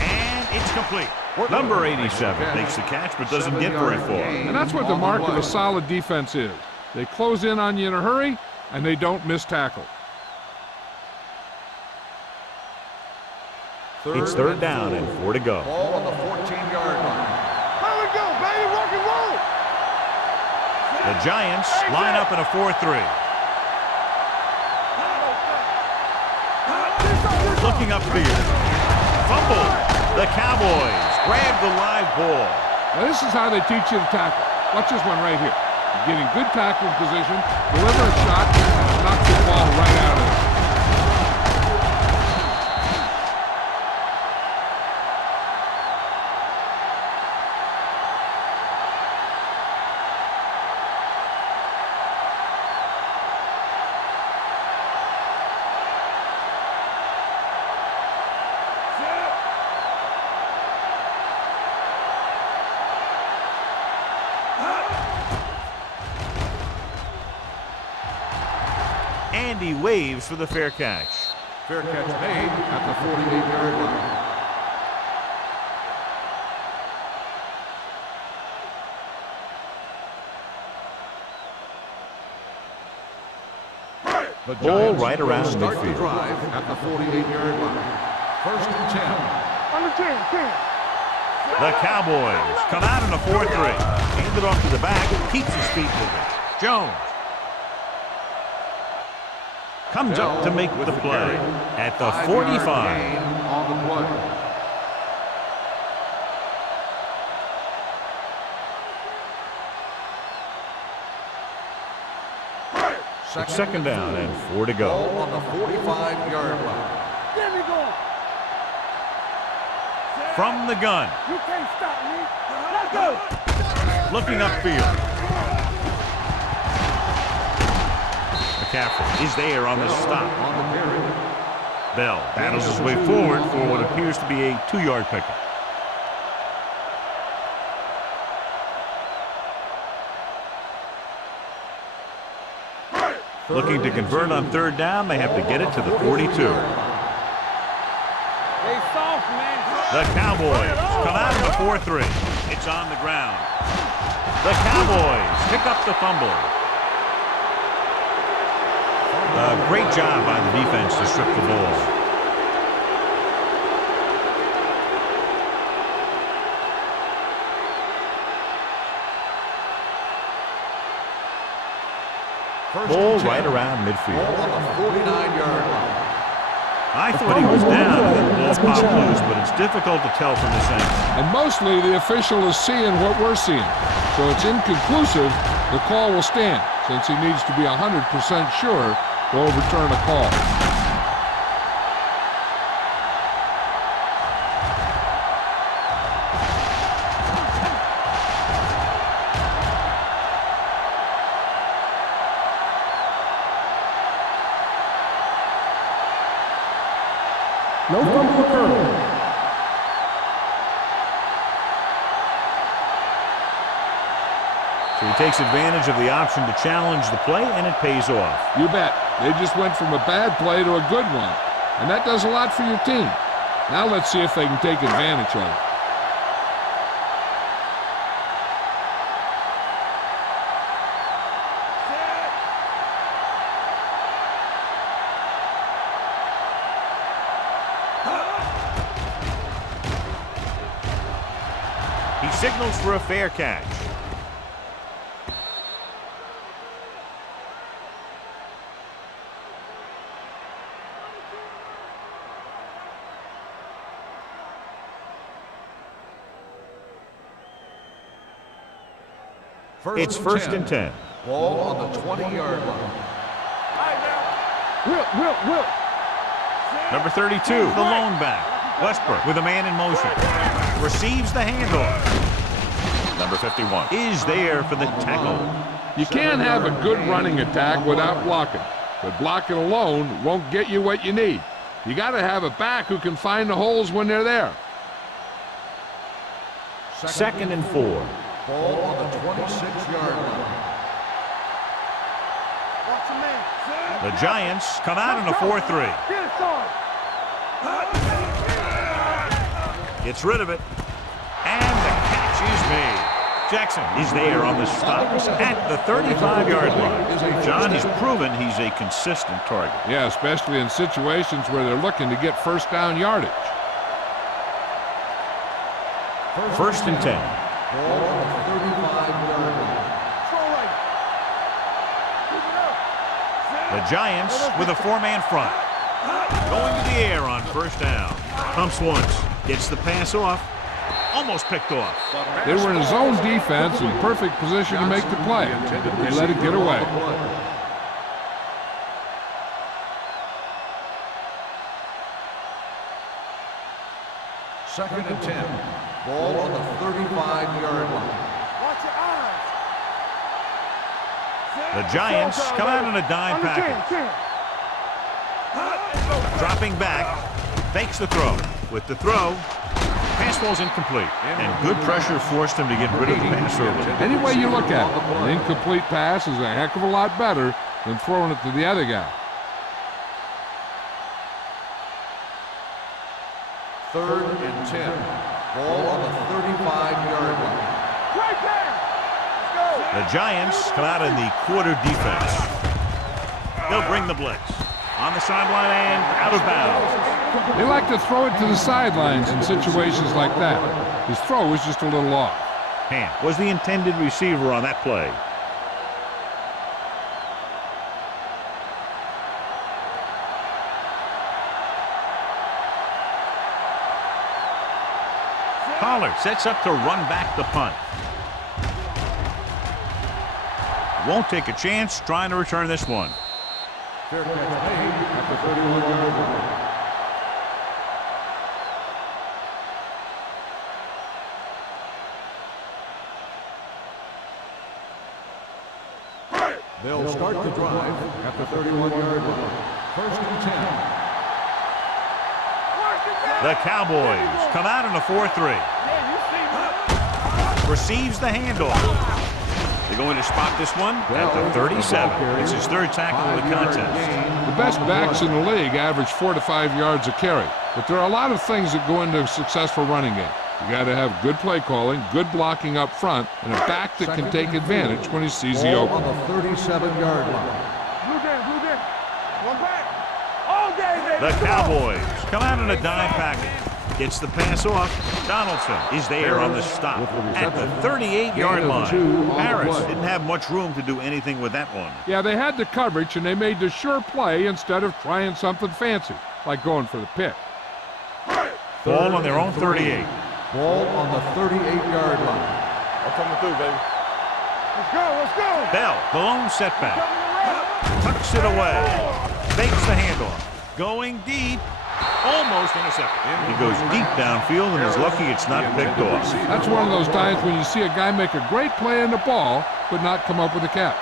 And it's complete. Number 87 makes the catch but doesn't get very far. And that's what the mark of a solid defense is. They close in on you in a hurry, and they don't miss tackle. It's 3rd down and 4 to go. Ball on the 14-yard line. Here we go, baby. Rock and roll. The Giants line up in a 4-3. Looking upfield. Fumble. The Cowboys grab the live ball. Now this is how they teach you to tackle. Watch this one right here. You're getting good tackling position, deliver a shot, and knock the ball right out of it. And he waves for the fair catch. Fair catch made at the 48-yard line. The Ball Giants right around will start the midfield. drive at the 48-yard line. 1st and 10. Under 10. The Cowboys come out in a 4-3. Hand it off to the back. Keeps his feet moving. Jones comes up to make the play at the 45. Gain on the play. It's 2nd down and 4 to go. Ball on the 45-yard line. There we go. From the gun. You can't stop me. Let's go. Looking upfield. McCaffrey is there on the stop. On the carry. Bell battles his way forward for what appears to be a 2-yard pickup. Looking to convert on 3rd down, they have to get it to the 42. They soft, man. The Cowboys come out in the 4-3. It's on the ground. The Cowboys pick up the fumble. Great job by the defense to strip the ball. Ball right around midfield. Ball on the 49-yard line. I thought he was down and the ball popped loose, but it's difficult to tell from this angle. And mostly the official is seeing what we're seeing. So it's inconclusive. The call will stand since he needs to be 100% sure to overturn a call. No fumble occurred. So he takes advantage of the option to challenge the play, and it pays off. You bet. They just went from a bad play to a good one. And that does a lot for your team. Now let's see if they can take advantage of it. He signals for a fair catch. It's first and 10. Ball on the 20-yard line. Will. Number 32, the lone back. Westbrook with a man in motion. Receives the handoff. Number 51 is there for the tackle. You can't have a good running attack without blocking. But blocking alone won't get you what you need. You got to have a back who can find the holes when they're there. Second and 4. Ball on the 26-yard line. The Giants come out in a 4-3. Gets rid of it. And the catch is made. Jackson is there on the stop at the 35-yard line. John, he's proven he's a consistent target. Yeah, especially in situations where they're looking to get first down yardage. First and 10. Ball on the 35-yard line. The Giants with a 4-man front. Going to the air on first down. Pumps once. Gets the pass off. Almost picked off. They were in a zone defense in perfect position to make the play. They let it get away. Second and 10. Ball on the 35-yard line. The Giants come out in a dime package. Dropping back. Fakes the throw. With the throw, pass ball's incomplete. And good pressure forced him to get rid of the pass early. Any way you look at it, an incomplete pass is a heck of a lot better than throwing it to the other guy. Third and 10. Ball on the 35-yard line. The Giants come out in the quarter defense. They'll bring the blitz. On the sideline and out of bounds. They like to throw it to the sidelines in situations like that. His throw was just a little off. Ham was the intended receiver on that play. Pollard sets up to run back the punt. Won't take a chance trying to return this one. Fair catch made at the 31-yard line. They'll start the drive at the 31-yard line. First and 10. The Cowboys come out in a 4-3. Receives the handoff. They're going to spot this one at the 37. It's his third tackle of the contest. The best backs in the league average 4 to 5 yards a carry. But there are a lot of things that go into a successful running game. You got to have good play calling, good blocking up front, and a back that can take advantage when he sees the opening. On the 37-yard line. The Cowboys come out in a dime package. Gets the pass off. Donaldson is there on the stop at the 38-yard line. Harris didn't have much room to do anything with that one. Yeah, they had the coverage, and they made the sure play instead of trying something fancy, like going for the pick. Ball on their own 38. Ball on the 38-yard line. I'm coming through, baby. Let's go, let's go. Bell, the lone setback. Tucks it away. Fakes the handoff. Going deep. Almost intercepted. He goes deep downfield and is lucky it's not picked off. That's one of those times when you see a guy make a great play on the ball, but not come up with a catch.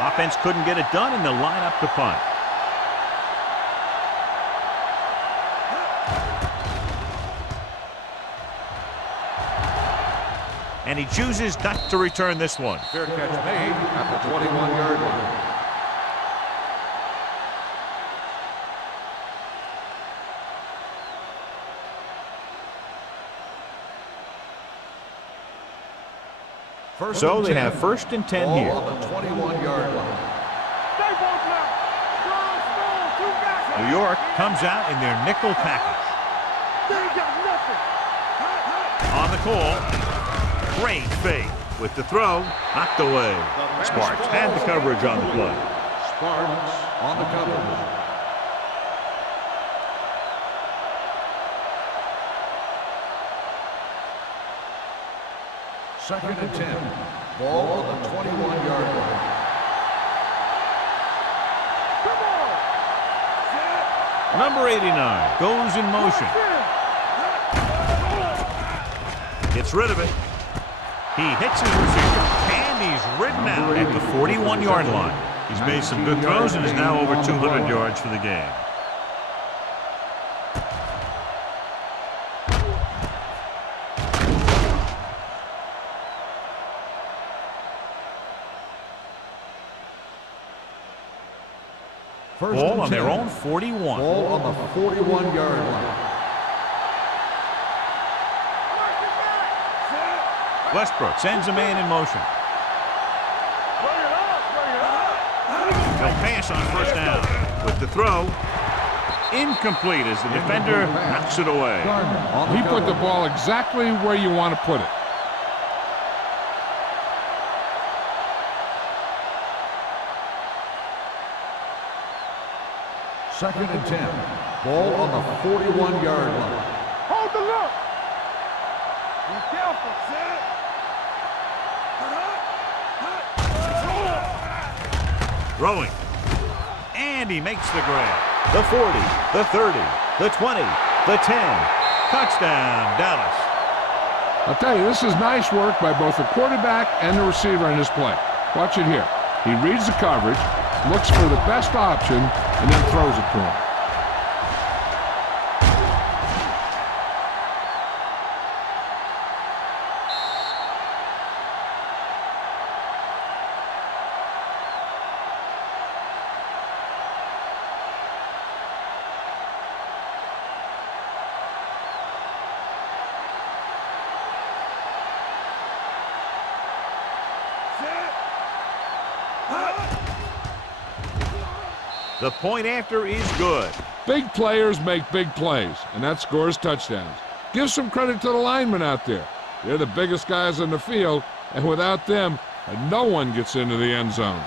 Offense couldn't get it done, and they'll line up to punt. And he chooses not to return this one. Fair catch made at the 21-yard line. So they have 1st and 10 here. Ball on the 21-yard line. New York comes out in their nickel package. On the call. Great fake with the throw. Knocked away. Sparks had the coverage on the play. Sparks on the coverage. Second and 10. Ball on the 21-yard line. Number 89 goes in motion. Gets rid of it. He hits his receiver, and he's ridden out at the 41-yard line. He's made some good throws and is now over 200 yards for the game. Ball on their own 41. Ball on the 41-yard line. Westbrook sends a man in motion. They'll pass on 1st down. With the throw, incomplete as the defender knocks it away. He put the ball exactly where you want to put it. Second and 10. Ball on the 41-yard line. Hold the look. Be careful, Throwing. And he makes the grab. The 40, the 30, the 20, the 10. Touchdown, Dallas. I'll tell you, this is nice work by both the quarterback and the receiver in this play. Watch it here. He reads the coverage, looks for the best option, and then throws it to him. The point after is good. Big players make big plays, and that scores touchdowns. Give some credit to the linemen out there. They're the biggest guys on the field, and without them, no one gets into the end zone.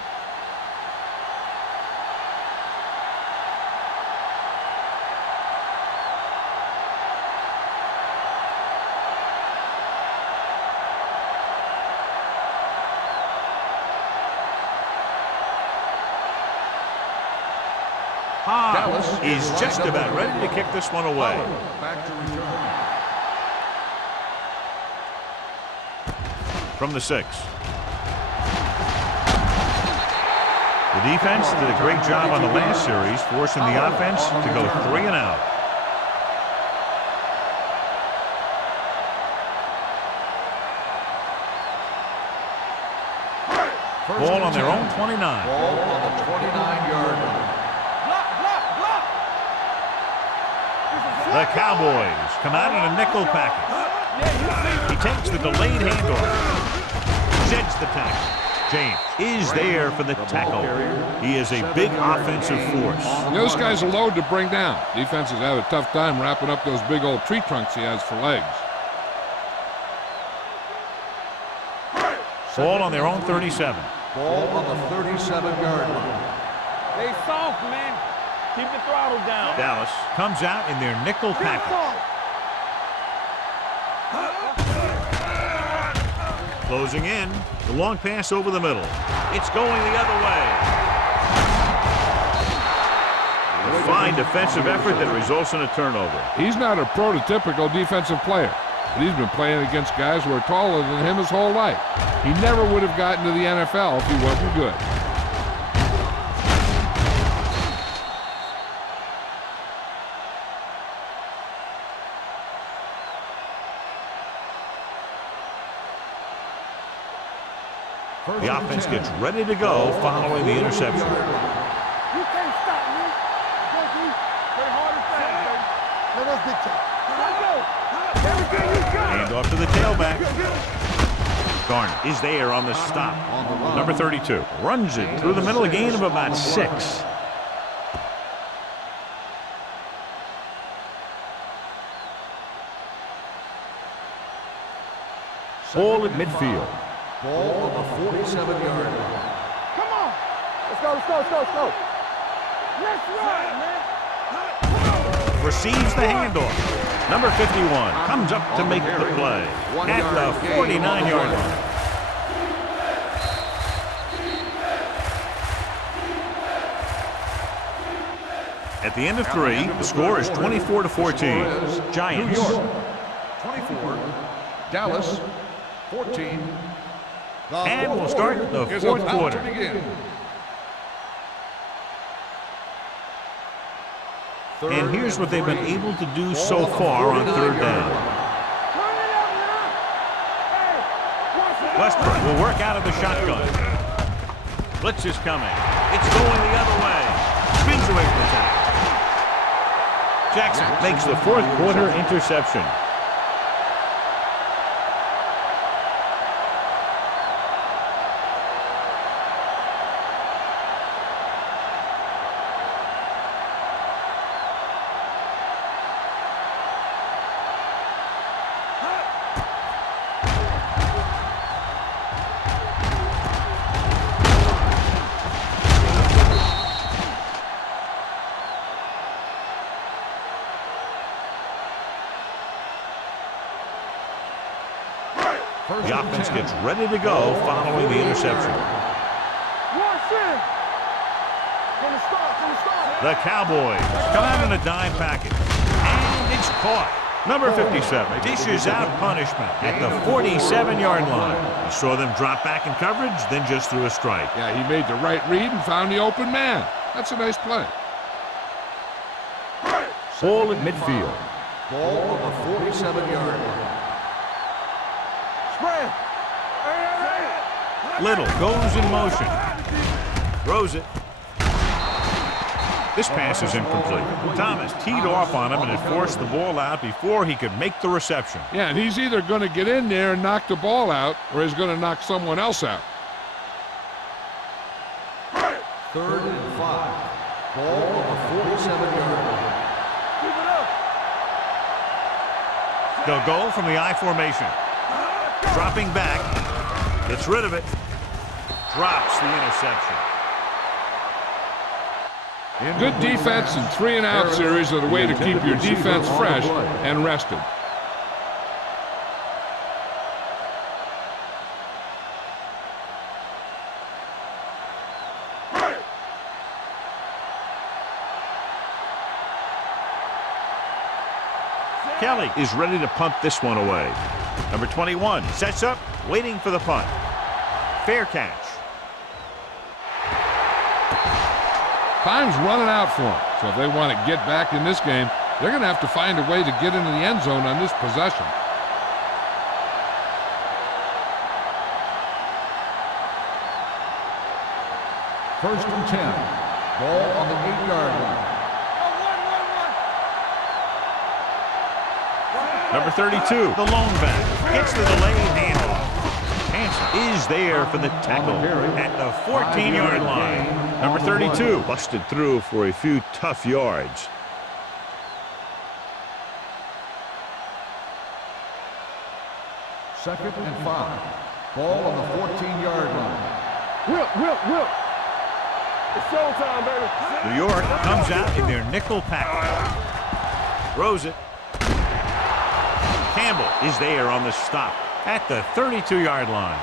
Is just about ready to kick this one away. Back to return. From the 6. The defense did a great job on the last series, forcing the offense to go 3 and out. Ball on their own 29. Ball on the 29-yard line. The Cowboys come out in a nickel package. He takes the delayed handoff. Sheds the tackle. James is there for the tackle. He is a big offensive force. Those guys are load to bring down. Defenses have a tough time wrapping up those big old tree trunks he has for legs. Ball on their own 37. Ball on the 37-yard line. Stay soft, man. Keep the throttle down. Dallas comes out in their nickel package. Closing in. The long pass over the middle. It's going the other way. A fine defensive effort that results in a turnover. He's not a prototypical defensive player, but he's been playing against guys who are taller than him his whole life. He never would have gotten to the NFL if he wasn't good. The offense gets ready to go following the interception. You can't stop me. Play hard and fast, baby. Let us dictate. Let's go. Everything you got. Hand off to the tailback. Garner is there on the stop. Number 32 runs it through the middle, a gain of about 6. Ball at midfield. Ball on the 47-yard line. Come on. Let's go. Let's run, man. Receives the handoff. Number 51 comes up to make the play at the 49-yard line. At the end of 3, the score is 24-14. Giants. New York, 24. Dallas, 14. And we'll start the Is fourth about to quarter. begin. And here's what they've been able to do so far on third down. Westbrook will work out of the shotgun. Blitz is coming. It's going the other way. Spins away from the tackle. Jackson makes the fourth quarter interception. The offense gets ready to go following the interception. The Cowboys come out in a dime package. And it's caught. Number 57 dishes out punishment at the 47-yard line. He saw them drop back in coverage, then just threw a strike. Yeah, he made the right read and found the open man. That's a nice play. Ball at midfield. Ball on the 47-yard line. Little goes in motion. Throws it. This pass is incomplete. Thomas teed off on him and had forced the ball out before he could make the reception. Yeah, and he's either going to get in there and knock the ball out, or he's going to knock someone else out. 3rd and 5. Ball on the 47-yard line. They'll go from the I formation. Dropping back. Gets rid of it. Drops the interception. Good defense and 3-and-out series are the way to keep your defense fresh and rested. Kelly is ready to punt this one away. Number 21 sets up, waiting for the punt. Fair catch. Time's running out for them, so if they want to get back in this game, they're going to have to find a way to get into the end zone on this possession. First and 10. Ball on the 8-yard line. Number 32, the lone back, gets the delayed handoff. Hanson is there for the tackle at the 14-yard line. Number 32 busted through for a few tough yards. Second and 5. Ball on the 14-yard line. Whip. It's showtime, baby. New York comes out in their nickel package. Throws it. Campbell is there on the stop at the 32-yard line.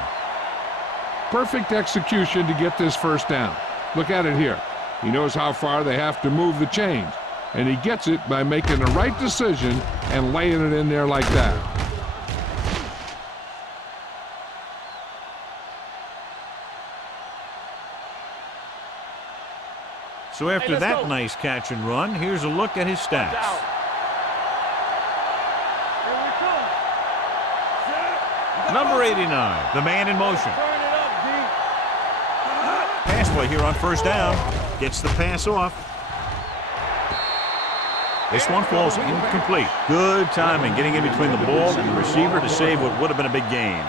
Perfect execution to get this first down. Look at it here. He knows how far they have to move the chains, and he gets it by making the right decision and laying it in there like that. So after that nice catch and run, here's a look at his stats. Number 89, the man in motion. Pass play here on first down. Gets the pass off. This one falls incomplete. Good timing getting in between the ball and the receiver to save what would have been a big gain.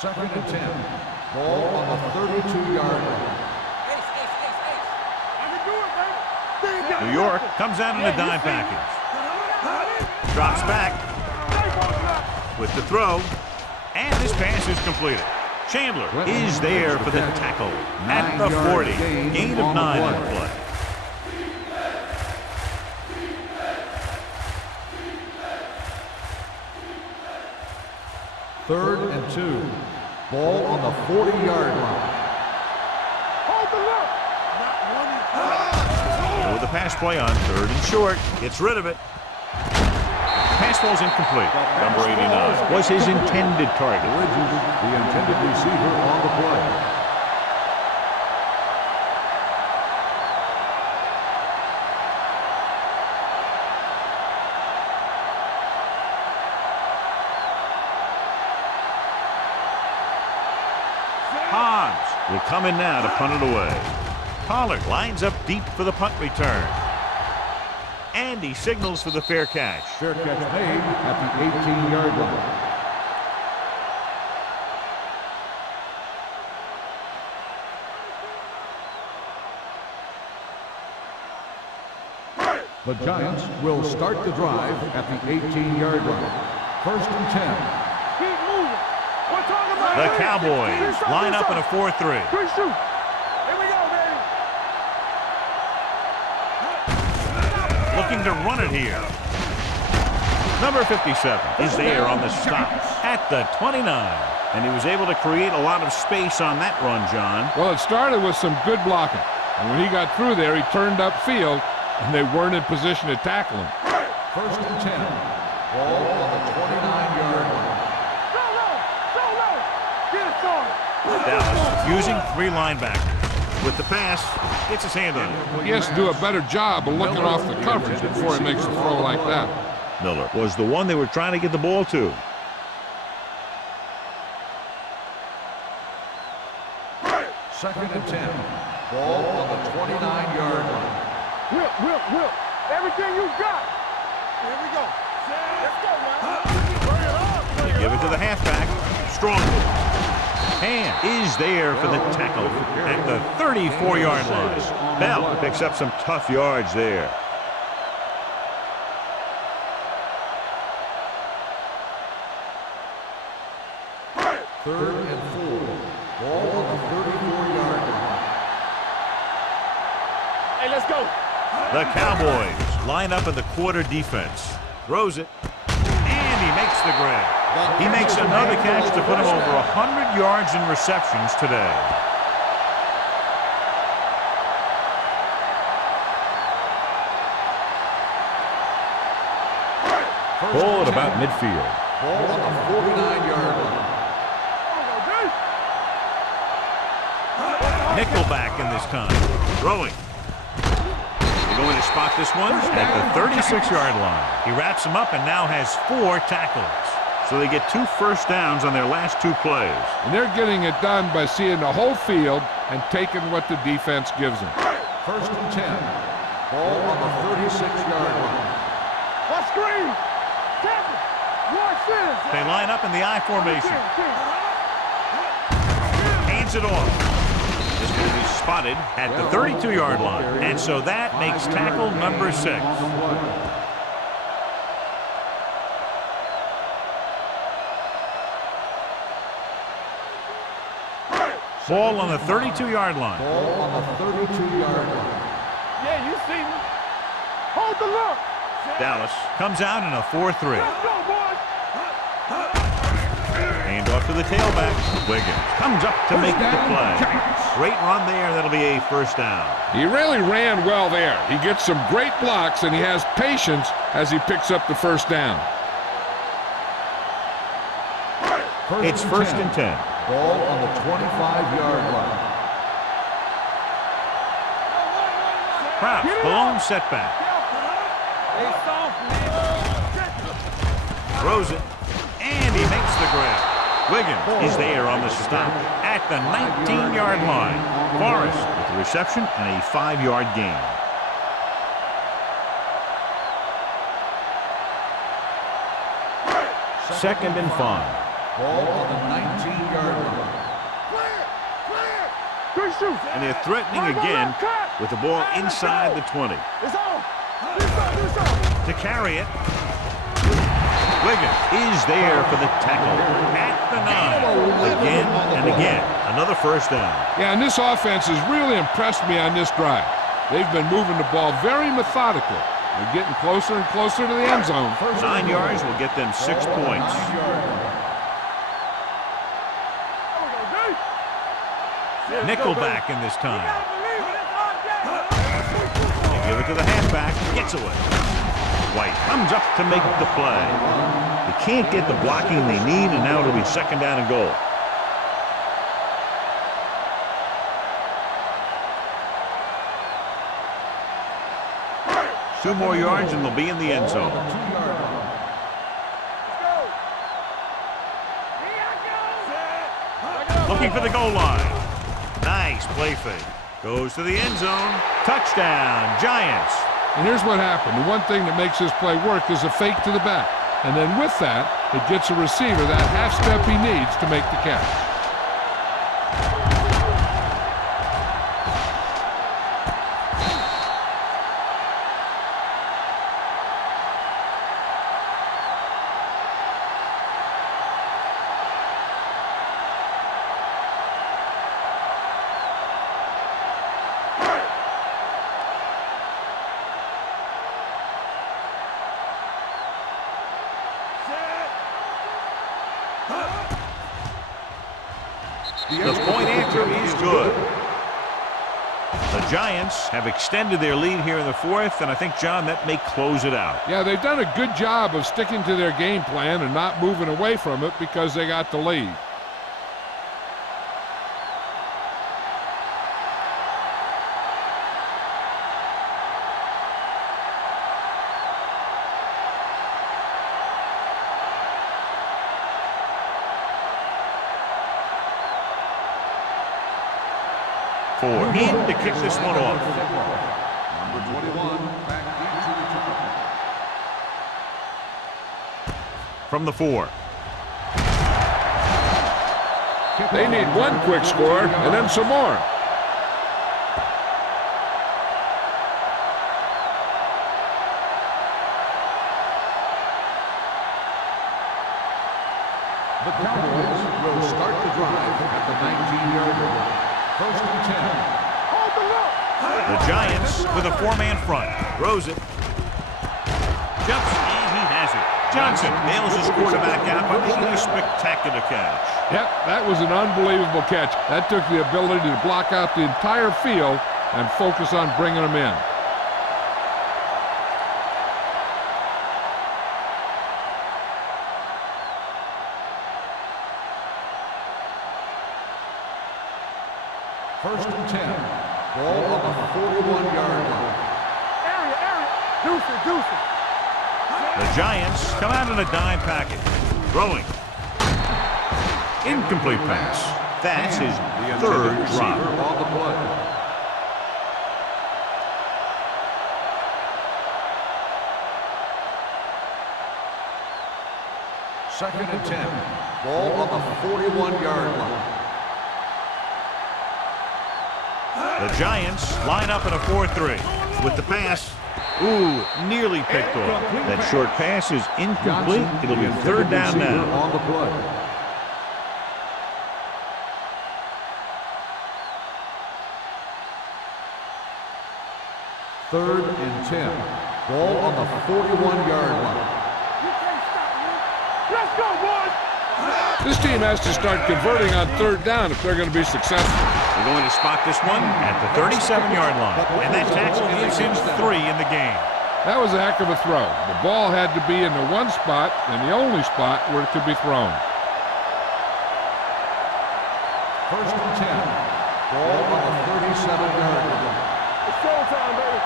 Second and 10. Ball on the 32-yard line. New York comes out in a dime package. Drops back with the throw, and this pass is completed. Chandler is there for the tackle at the 40. Gain of 9 on the play. Third and 2. Ball on the 40-yard line. With the pass play on third and short, gets rid of it. Pass falls incomplete. Number 89 was his intended target. The intended receiver on the play. Hobbs will come in now to punt it away. Pollard lines up deep for the punt return. And he signals for the fair catch. Fair catch made at the 18-yard line. The Giants will start the drive at the 18-yard line. First and 10. Keep moving. We're talking about The Cowboys line up in a 4-3. Quick shoot. Here we go, baby. Looking to run it here. Number 57 is there on the stop at the 29. And he was able to create a lot of space on that run, John. Well, it started with some good blocking. And when he got through there, he turned upfield, and they weren't in position to tackle him. First and 10. Ball on the 29-yard line. Get it started. Dallas using 3 linebackers. With the pass, gets his hand on it. He has to do a better job of looking off the coverage before he makes a throw like that. Miller was the one they were trying to get the ball to. Second and 10. Ball on the 29-yard line. Whip. Everything you got. Here we go. Let's go, man. Bring it up. They give it to the halfback. Strong. Hand is there for the tackle at the 34-yard line. Bell picks up some tough yards there. Third and 4. Ball on the 34-yard line. Hey, let's go. The Cowboys line up in the quarter defense. Throws it. And he makes the grab. He makes another catch to put him over 100 yards in receptions today. Ball at about midfield. Ball on the 49-yard line. Nickelback in this time. Throwing. They're going to spot this one at the 36-yard line. He wraps him up and now has 4 tackles. So they get 2 first downs on their last 2 plays. And they're getting it done by seeing the whole field and taking what the defense gives them. First and 10. Ball on the 36-yard line. Let's screen. Captain. Watch this. They line up in the I formation. Hands it off. Is going to be spotted at the 32-yard line. And so that makes tackle number 6. Ball on the 32-yard line. Ball on the 32-yard line. Yeah, you see me. Hold the look. Dallas comes out in a 4-3. Let's go, boys. Hand off to the tailback. Wiggins comes up to make the play. Great run there. That'll be a first down. He really ran well there. He gets some great blocks, and he has patience as he picks up the first down. It's first and 10. Ball on the 25-yard line. Krause, blown setback. Throws it, and he makes the grab. Wiggins is there on the stop at the 19-yard line. Forrest with the reception and a 5-yard gain. Second and 5. Ball on the 19-yard line. And they're threatening again with the ball inside the 20. It's on. To carry it, Wiggins is there for the tackle at the 9. Again and again, another first down. Yeah, and this offense has really impressed me on this drive. They've been moving the ball very methodically. They're getting closer and closer to the end zone. 9 yards will get them 6 points. Nickelback in this time. They give it to the halfback. Gets away. White comes up to make the play. They can't get the blocking they need, and now it'll be second down and goal. Two more yards, and they'll be in the end zone. Looking for the goal line. Nice play fake. Goes to the end zone. Touchdown, Giants. And here's what happened. The one thing that makes this play work is a fake to the back. And then with that, it gets a receiver that half step he needs to make the catch. The point after is good. The Giants have extended their lead here in the 4th, and I think, John, that may close it out. Yeah, they've done a good job of sticking to their game plan and not moving away from it because they got the lead. In to kick this one off. Number 21, back into the target. From the 4. They need one quick score and then some more. The Cowboys will start the drive at the 19-yard line. First and 10. Hold the look. The Giants with a 4-man front. Throws it. Jumps, and he has it. Johnson nails his quarterback out by making a spectacular catch. Yep, that was an unbelievable catch. That took the ability to block out the entire field and focus on bringing them in. First and 10. Ball on the 41-yard line. Area. Deuce it. The Giants come out in a dime package. Throwing. Incomplete pass. That's his third drop. On the play. Second and 10. Ball on the 41-yard line. The Giants line up in a 4-3. With the pass. Ooh, nearly picked off. That short pass is incomplete. It'll be third down now. On the play. Third and 10. Ball on the 41-yard line. Let's go, boys! This team has to start converting on third down if they're going to be successful. They're going to spot this one at the 37-yard line. And that tackle gives him 3 in the game. That was a heck of a throw. The ball had to be in the one spot and the only spot where it could be thrown. First and 10. Ball on the 37-yard line. It's showtime, baby.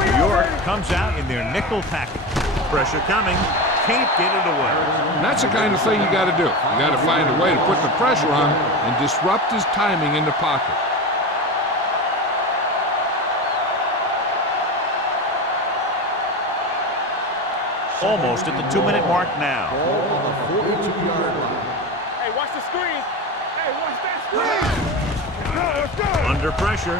New York comes out in their nickel tackle. Pressure coming. Can't get it away. And that's the kind of thing you got to do. You got to find a way to put the pressure on and disrupt his timing in the pocket. Almost at the 2-minute mark now. Ball on the 42-yard line. Hey, watch the screen. Hey, watch that screen. Let's go. Under pressure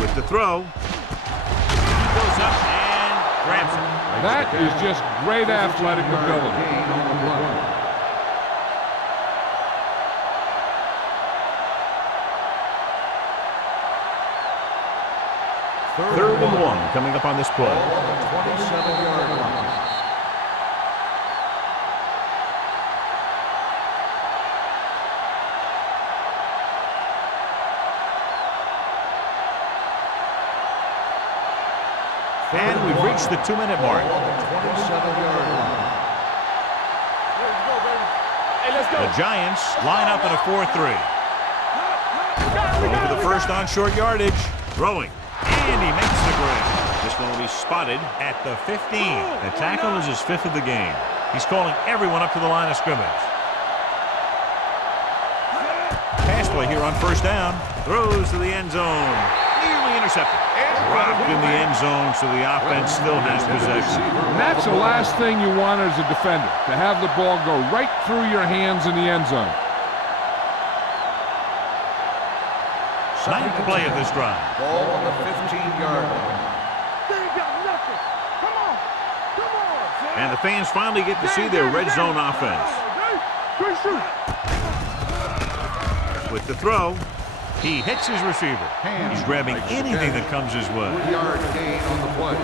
with the throw. He goes up and grabs it. That is just great athletic ability. Gain on the play. Third and 1 coming up on this play. Ball on the 27-yard line. And we've reached the 2-minute mark. Ball on the 27-yard line. Let's go, baby. Hey, let's go. The Giants line up in a 4-3. Going for the first on short yardage. Throwing. And he makes the grab. This one will be spotted at the 15. The tackle is his 5th of the game. He's calling everyone up to the line of scrimmage. Pass play here on first down. Throws to the end zone. Nearly intercepted. Dropped in the end zone, so the offense still has possession. And that's the last thing you want as a defender, to have the ball go right through your hands in the end zone. Ninth play of this drive. Ball on the 15-yard line. They ain't got nothing. Come on. Come on. And the fans finally get to see their red zone offense. Good shoot. With the throw, he hits his receiver. He's grabbing anything that comes his way. 3-yard gain on the play.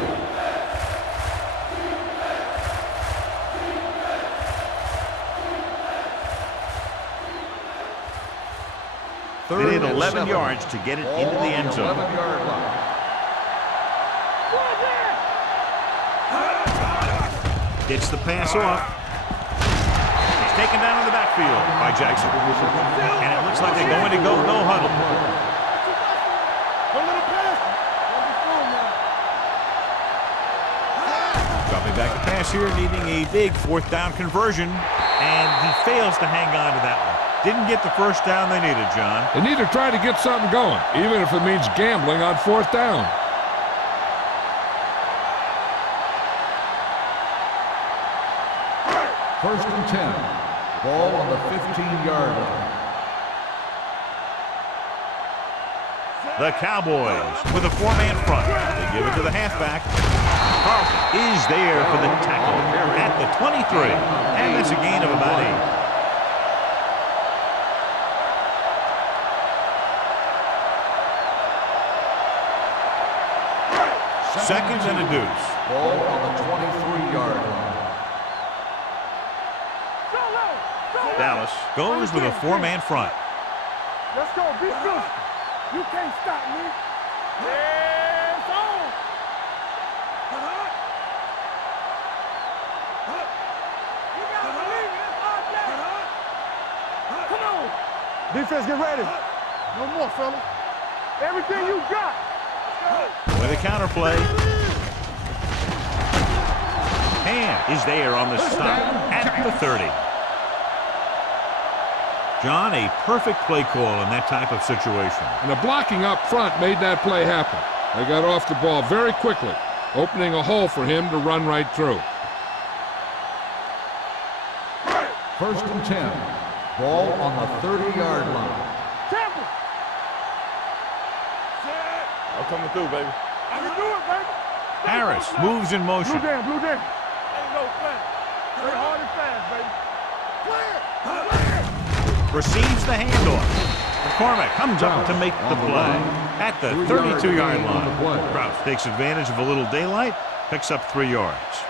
They need 11 yards to get it into the end zone. 11-yard line. Gets the pass off. He's taken down in the backfield by Jackson. And it looks like they're going to go no huddle. Don't let him pass. Dropping back to pass here, needing a big 4th down conversion. And he fails to hang on to that one. Didn't get the first down they needed, John. They need to try to get something going, even if it means gambling on 4th down. First and 10. Ball on the 15-yard line. The Cowboys with a 4-man front. They give it to the halfback. Carlton is there for the tackle at the 23. And that's a gain of about 8. Seconds and a deuce. Ball on the 23-yard line. Dallas goes with a 4-man front. Let's go. Be good. You can't stop me. Yeah, it's on. You gotta believe it. It's our day. Come on. Defense, get ready. No more, fella. Everything you got. With a counterplay. And is there on the stop at the 30. John, a perfect play call in that type of situation. And the blocking up front made that play happen. They got off the ball very quickly, opening a hole for him to run right through. First and 10. Ball on the 30-yard line. Temple. I'm coming through, baby. I can do it, baby. Harris moves in motion. Blue down, blue down. Ain't no flat. Very hard and fast, baby. Clear. Receives the handoff. McCormick comes up to make the play at the 32-yard line. Kraus takes advantage of a little daylight, picks up 3 yards.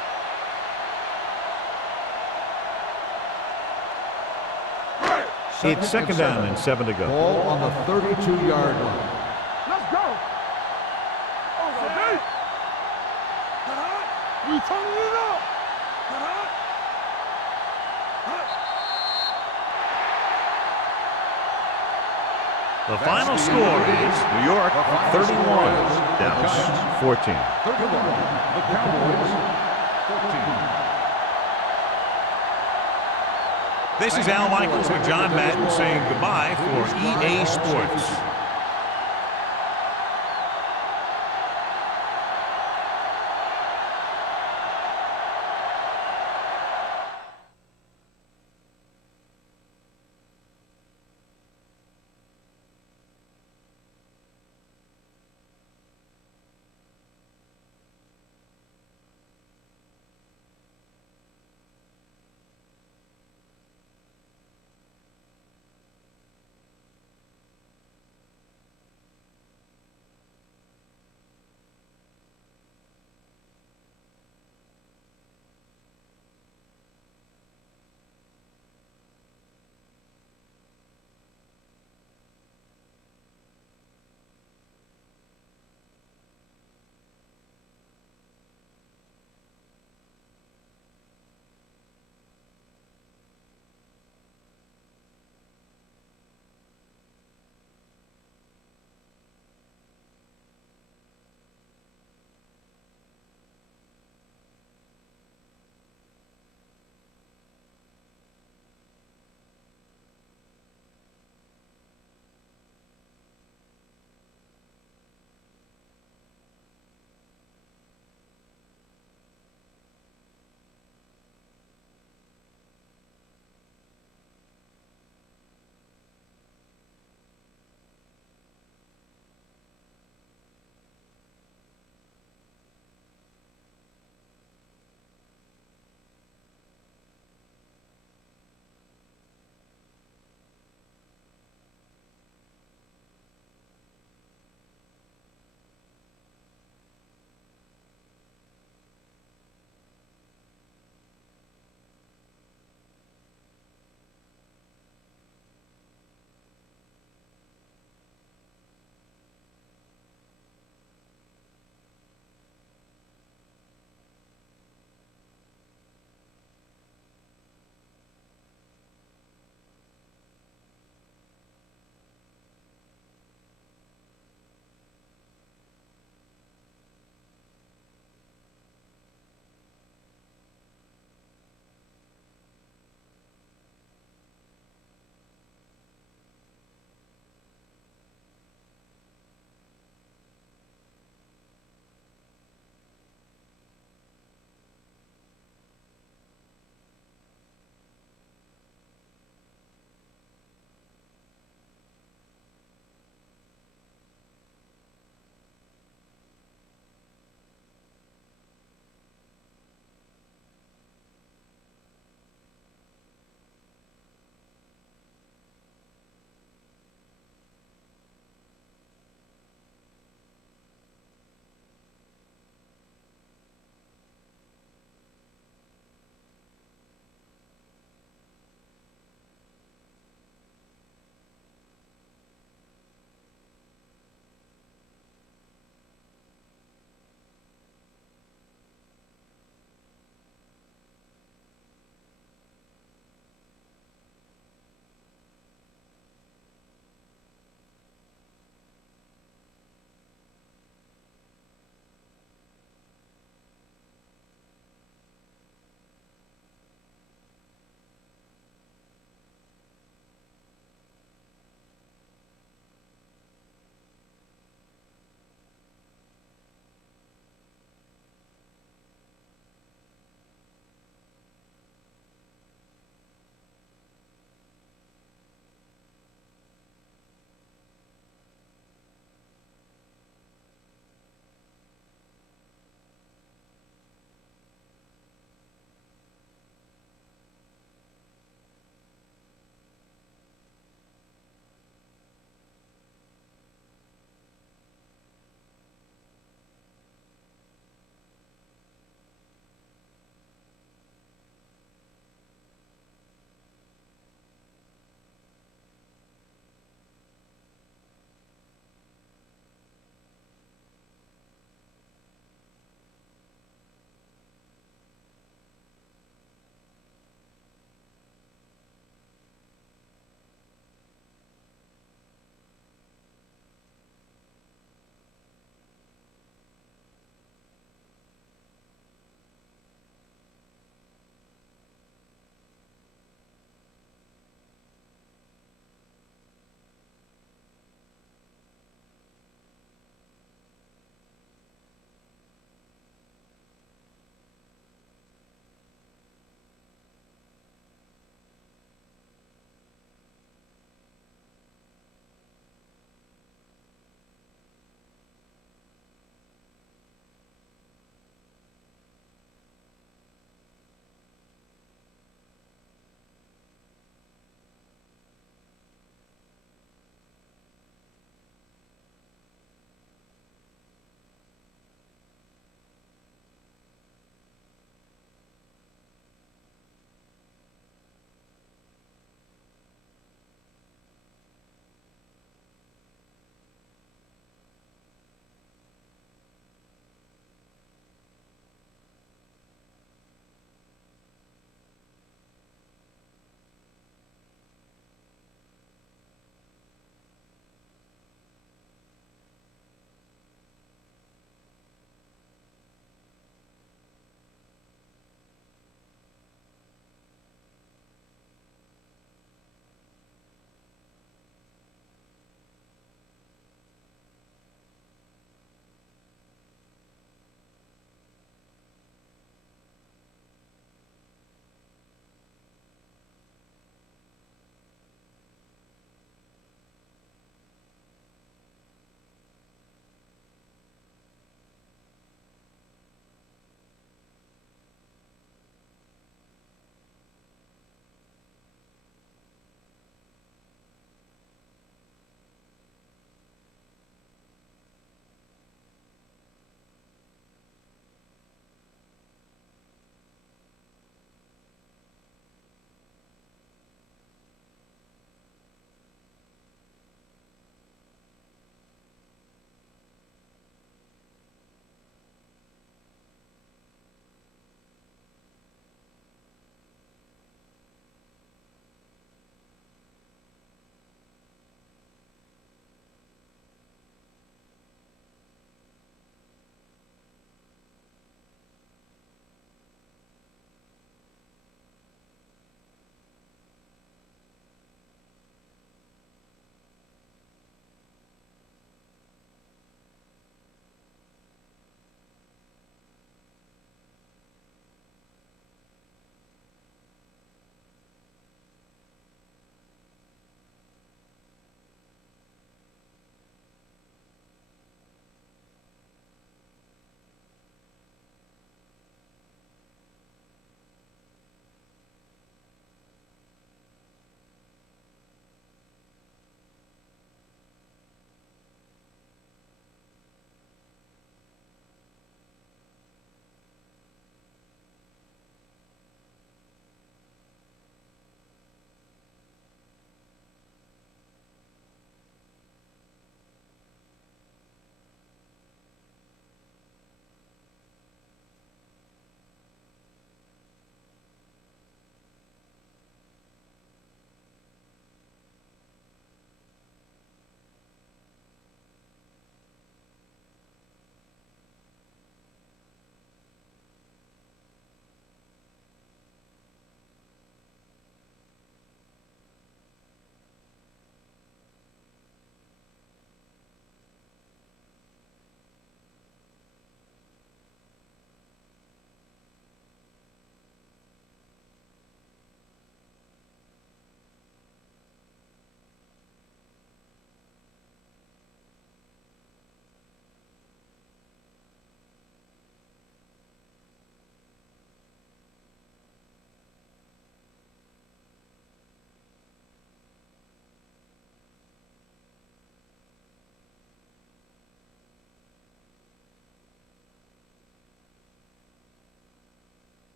It's second down and 7 to go. Ball on the 32-yard line. Let's go. Oh, baby. We turning it up. The final score is New York 31, Dallas 14. 31. The Cowboys 14. This is Al Michaels with John Madden saying goodbye for EA Sports.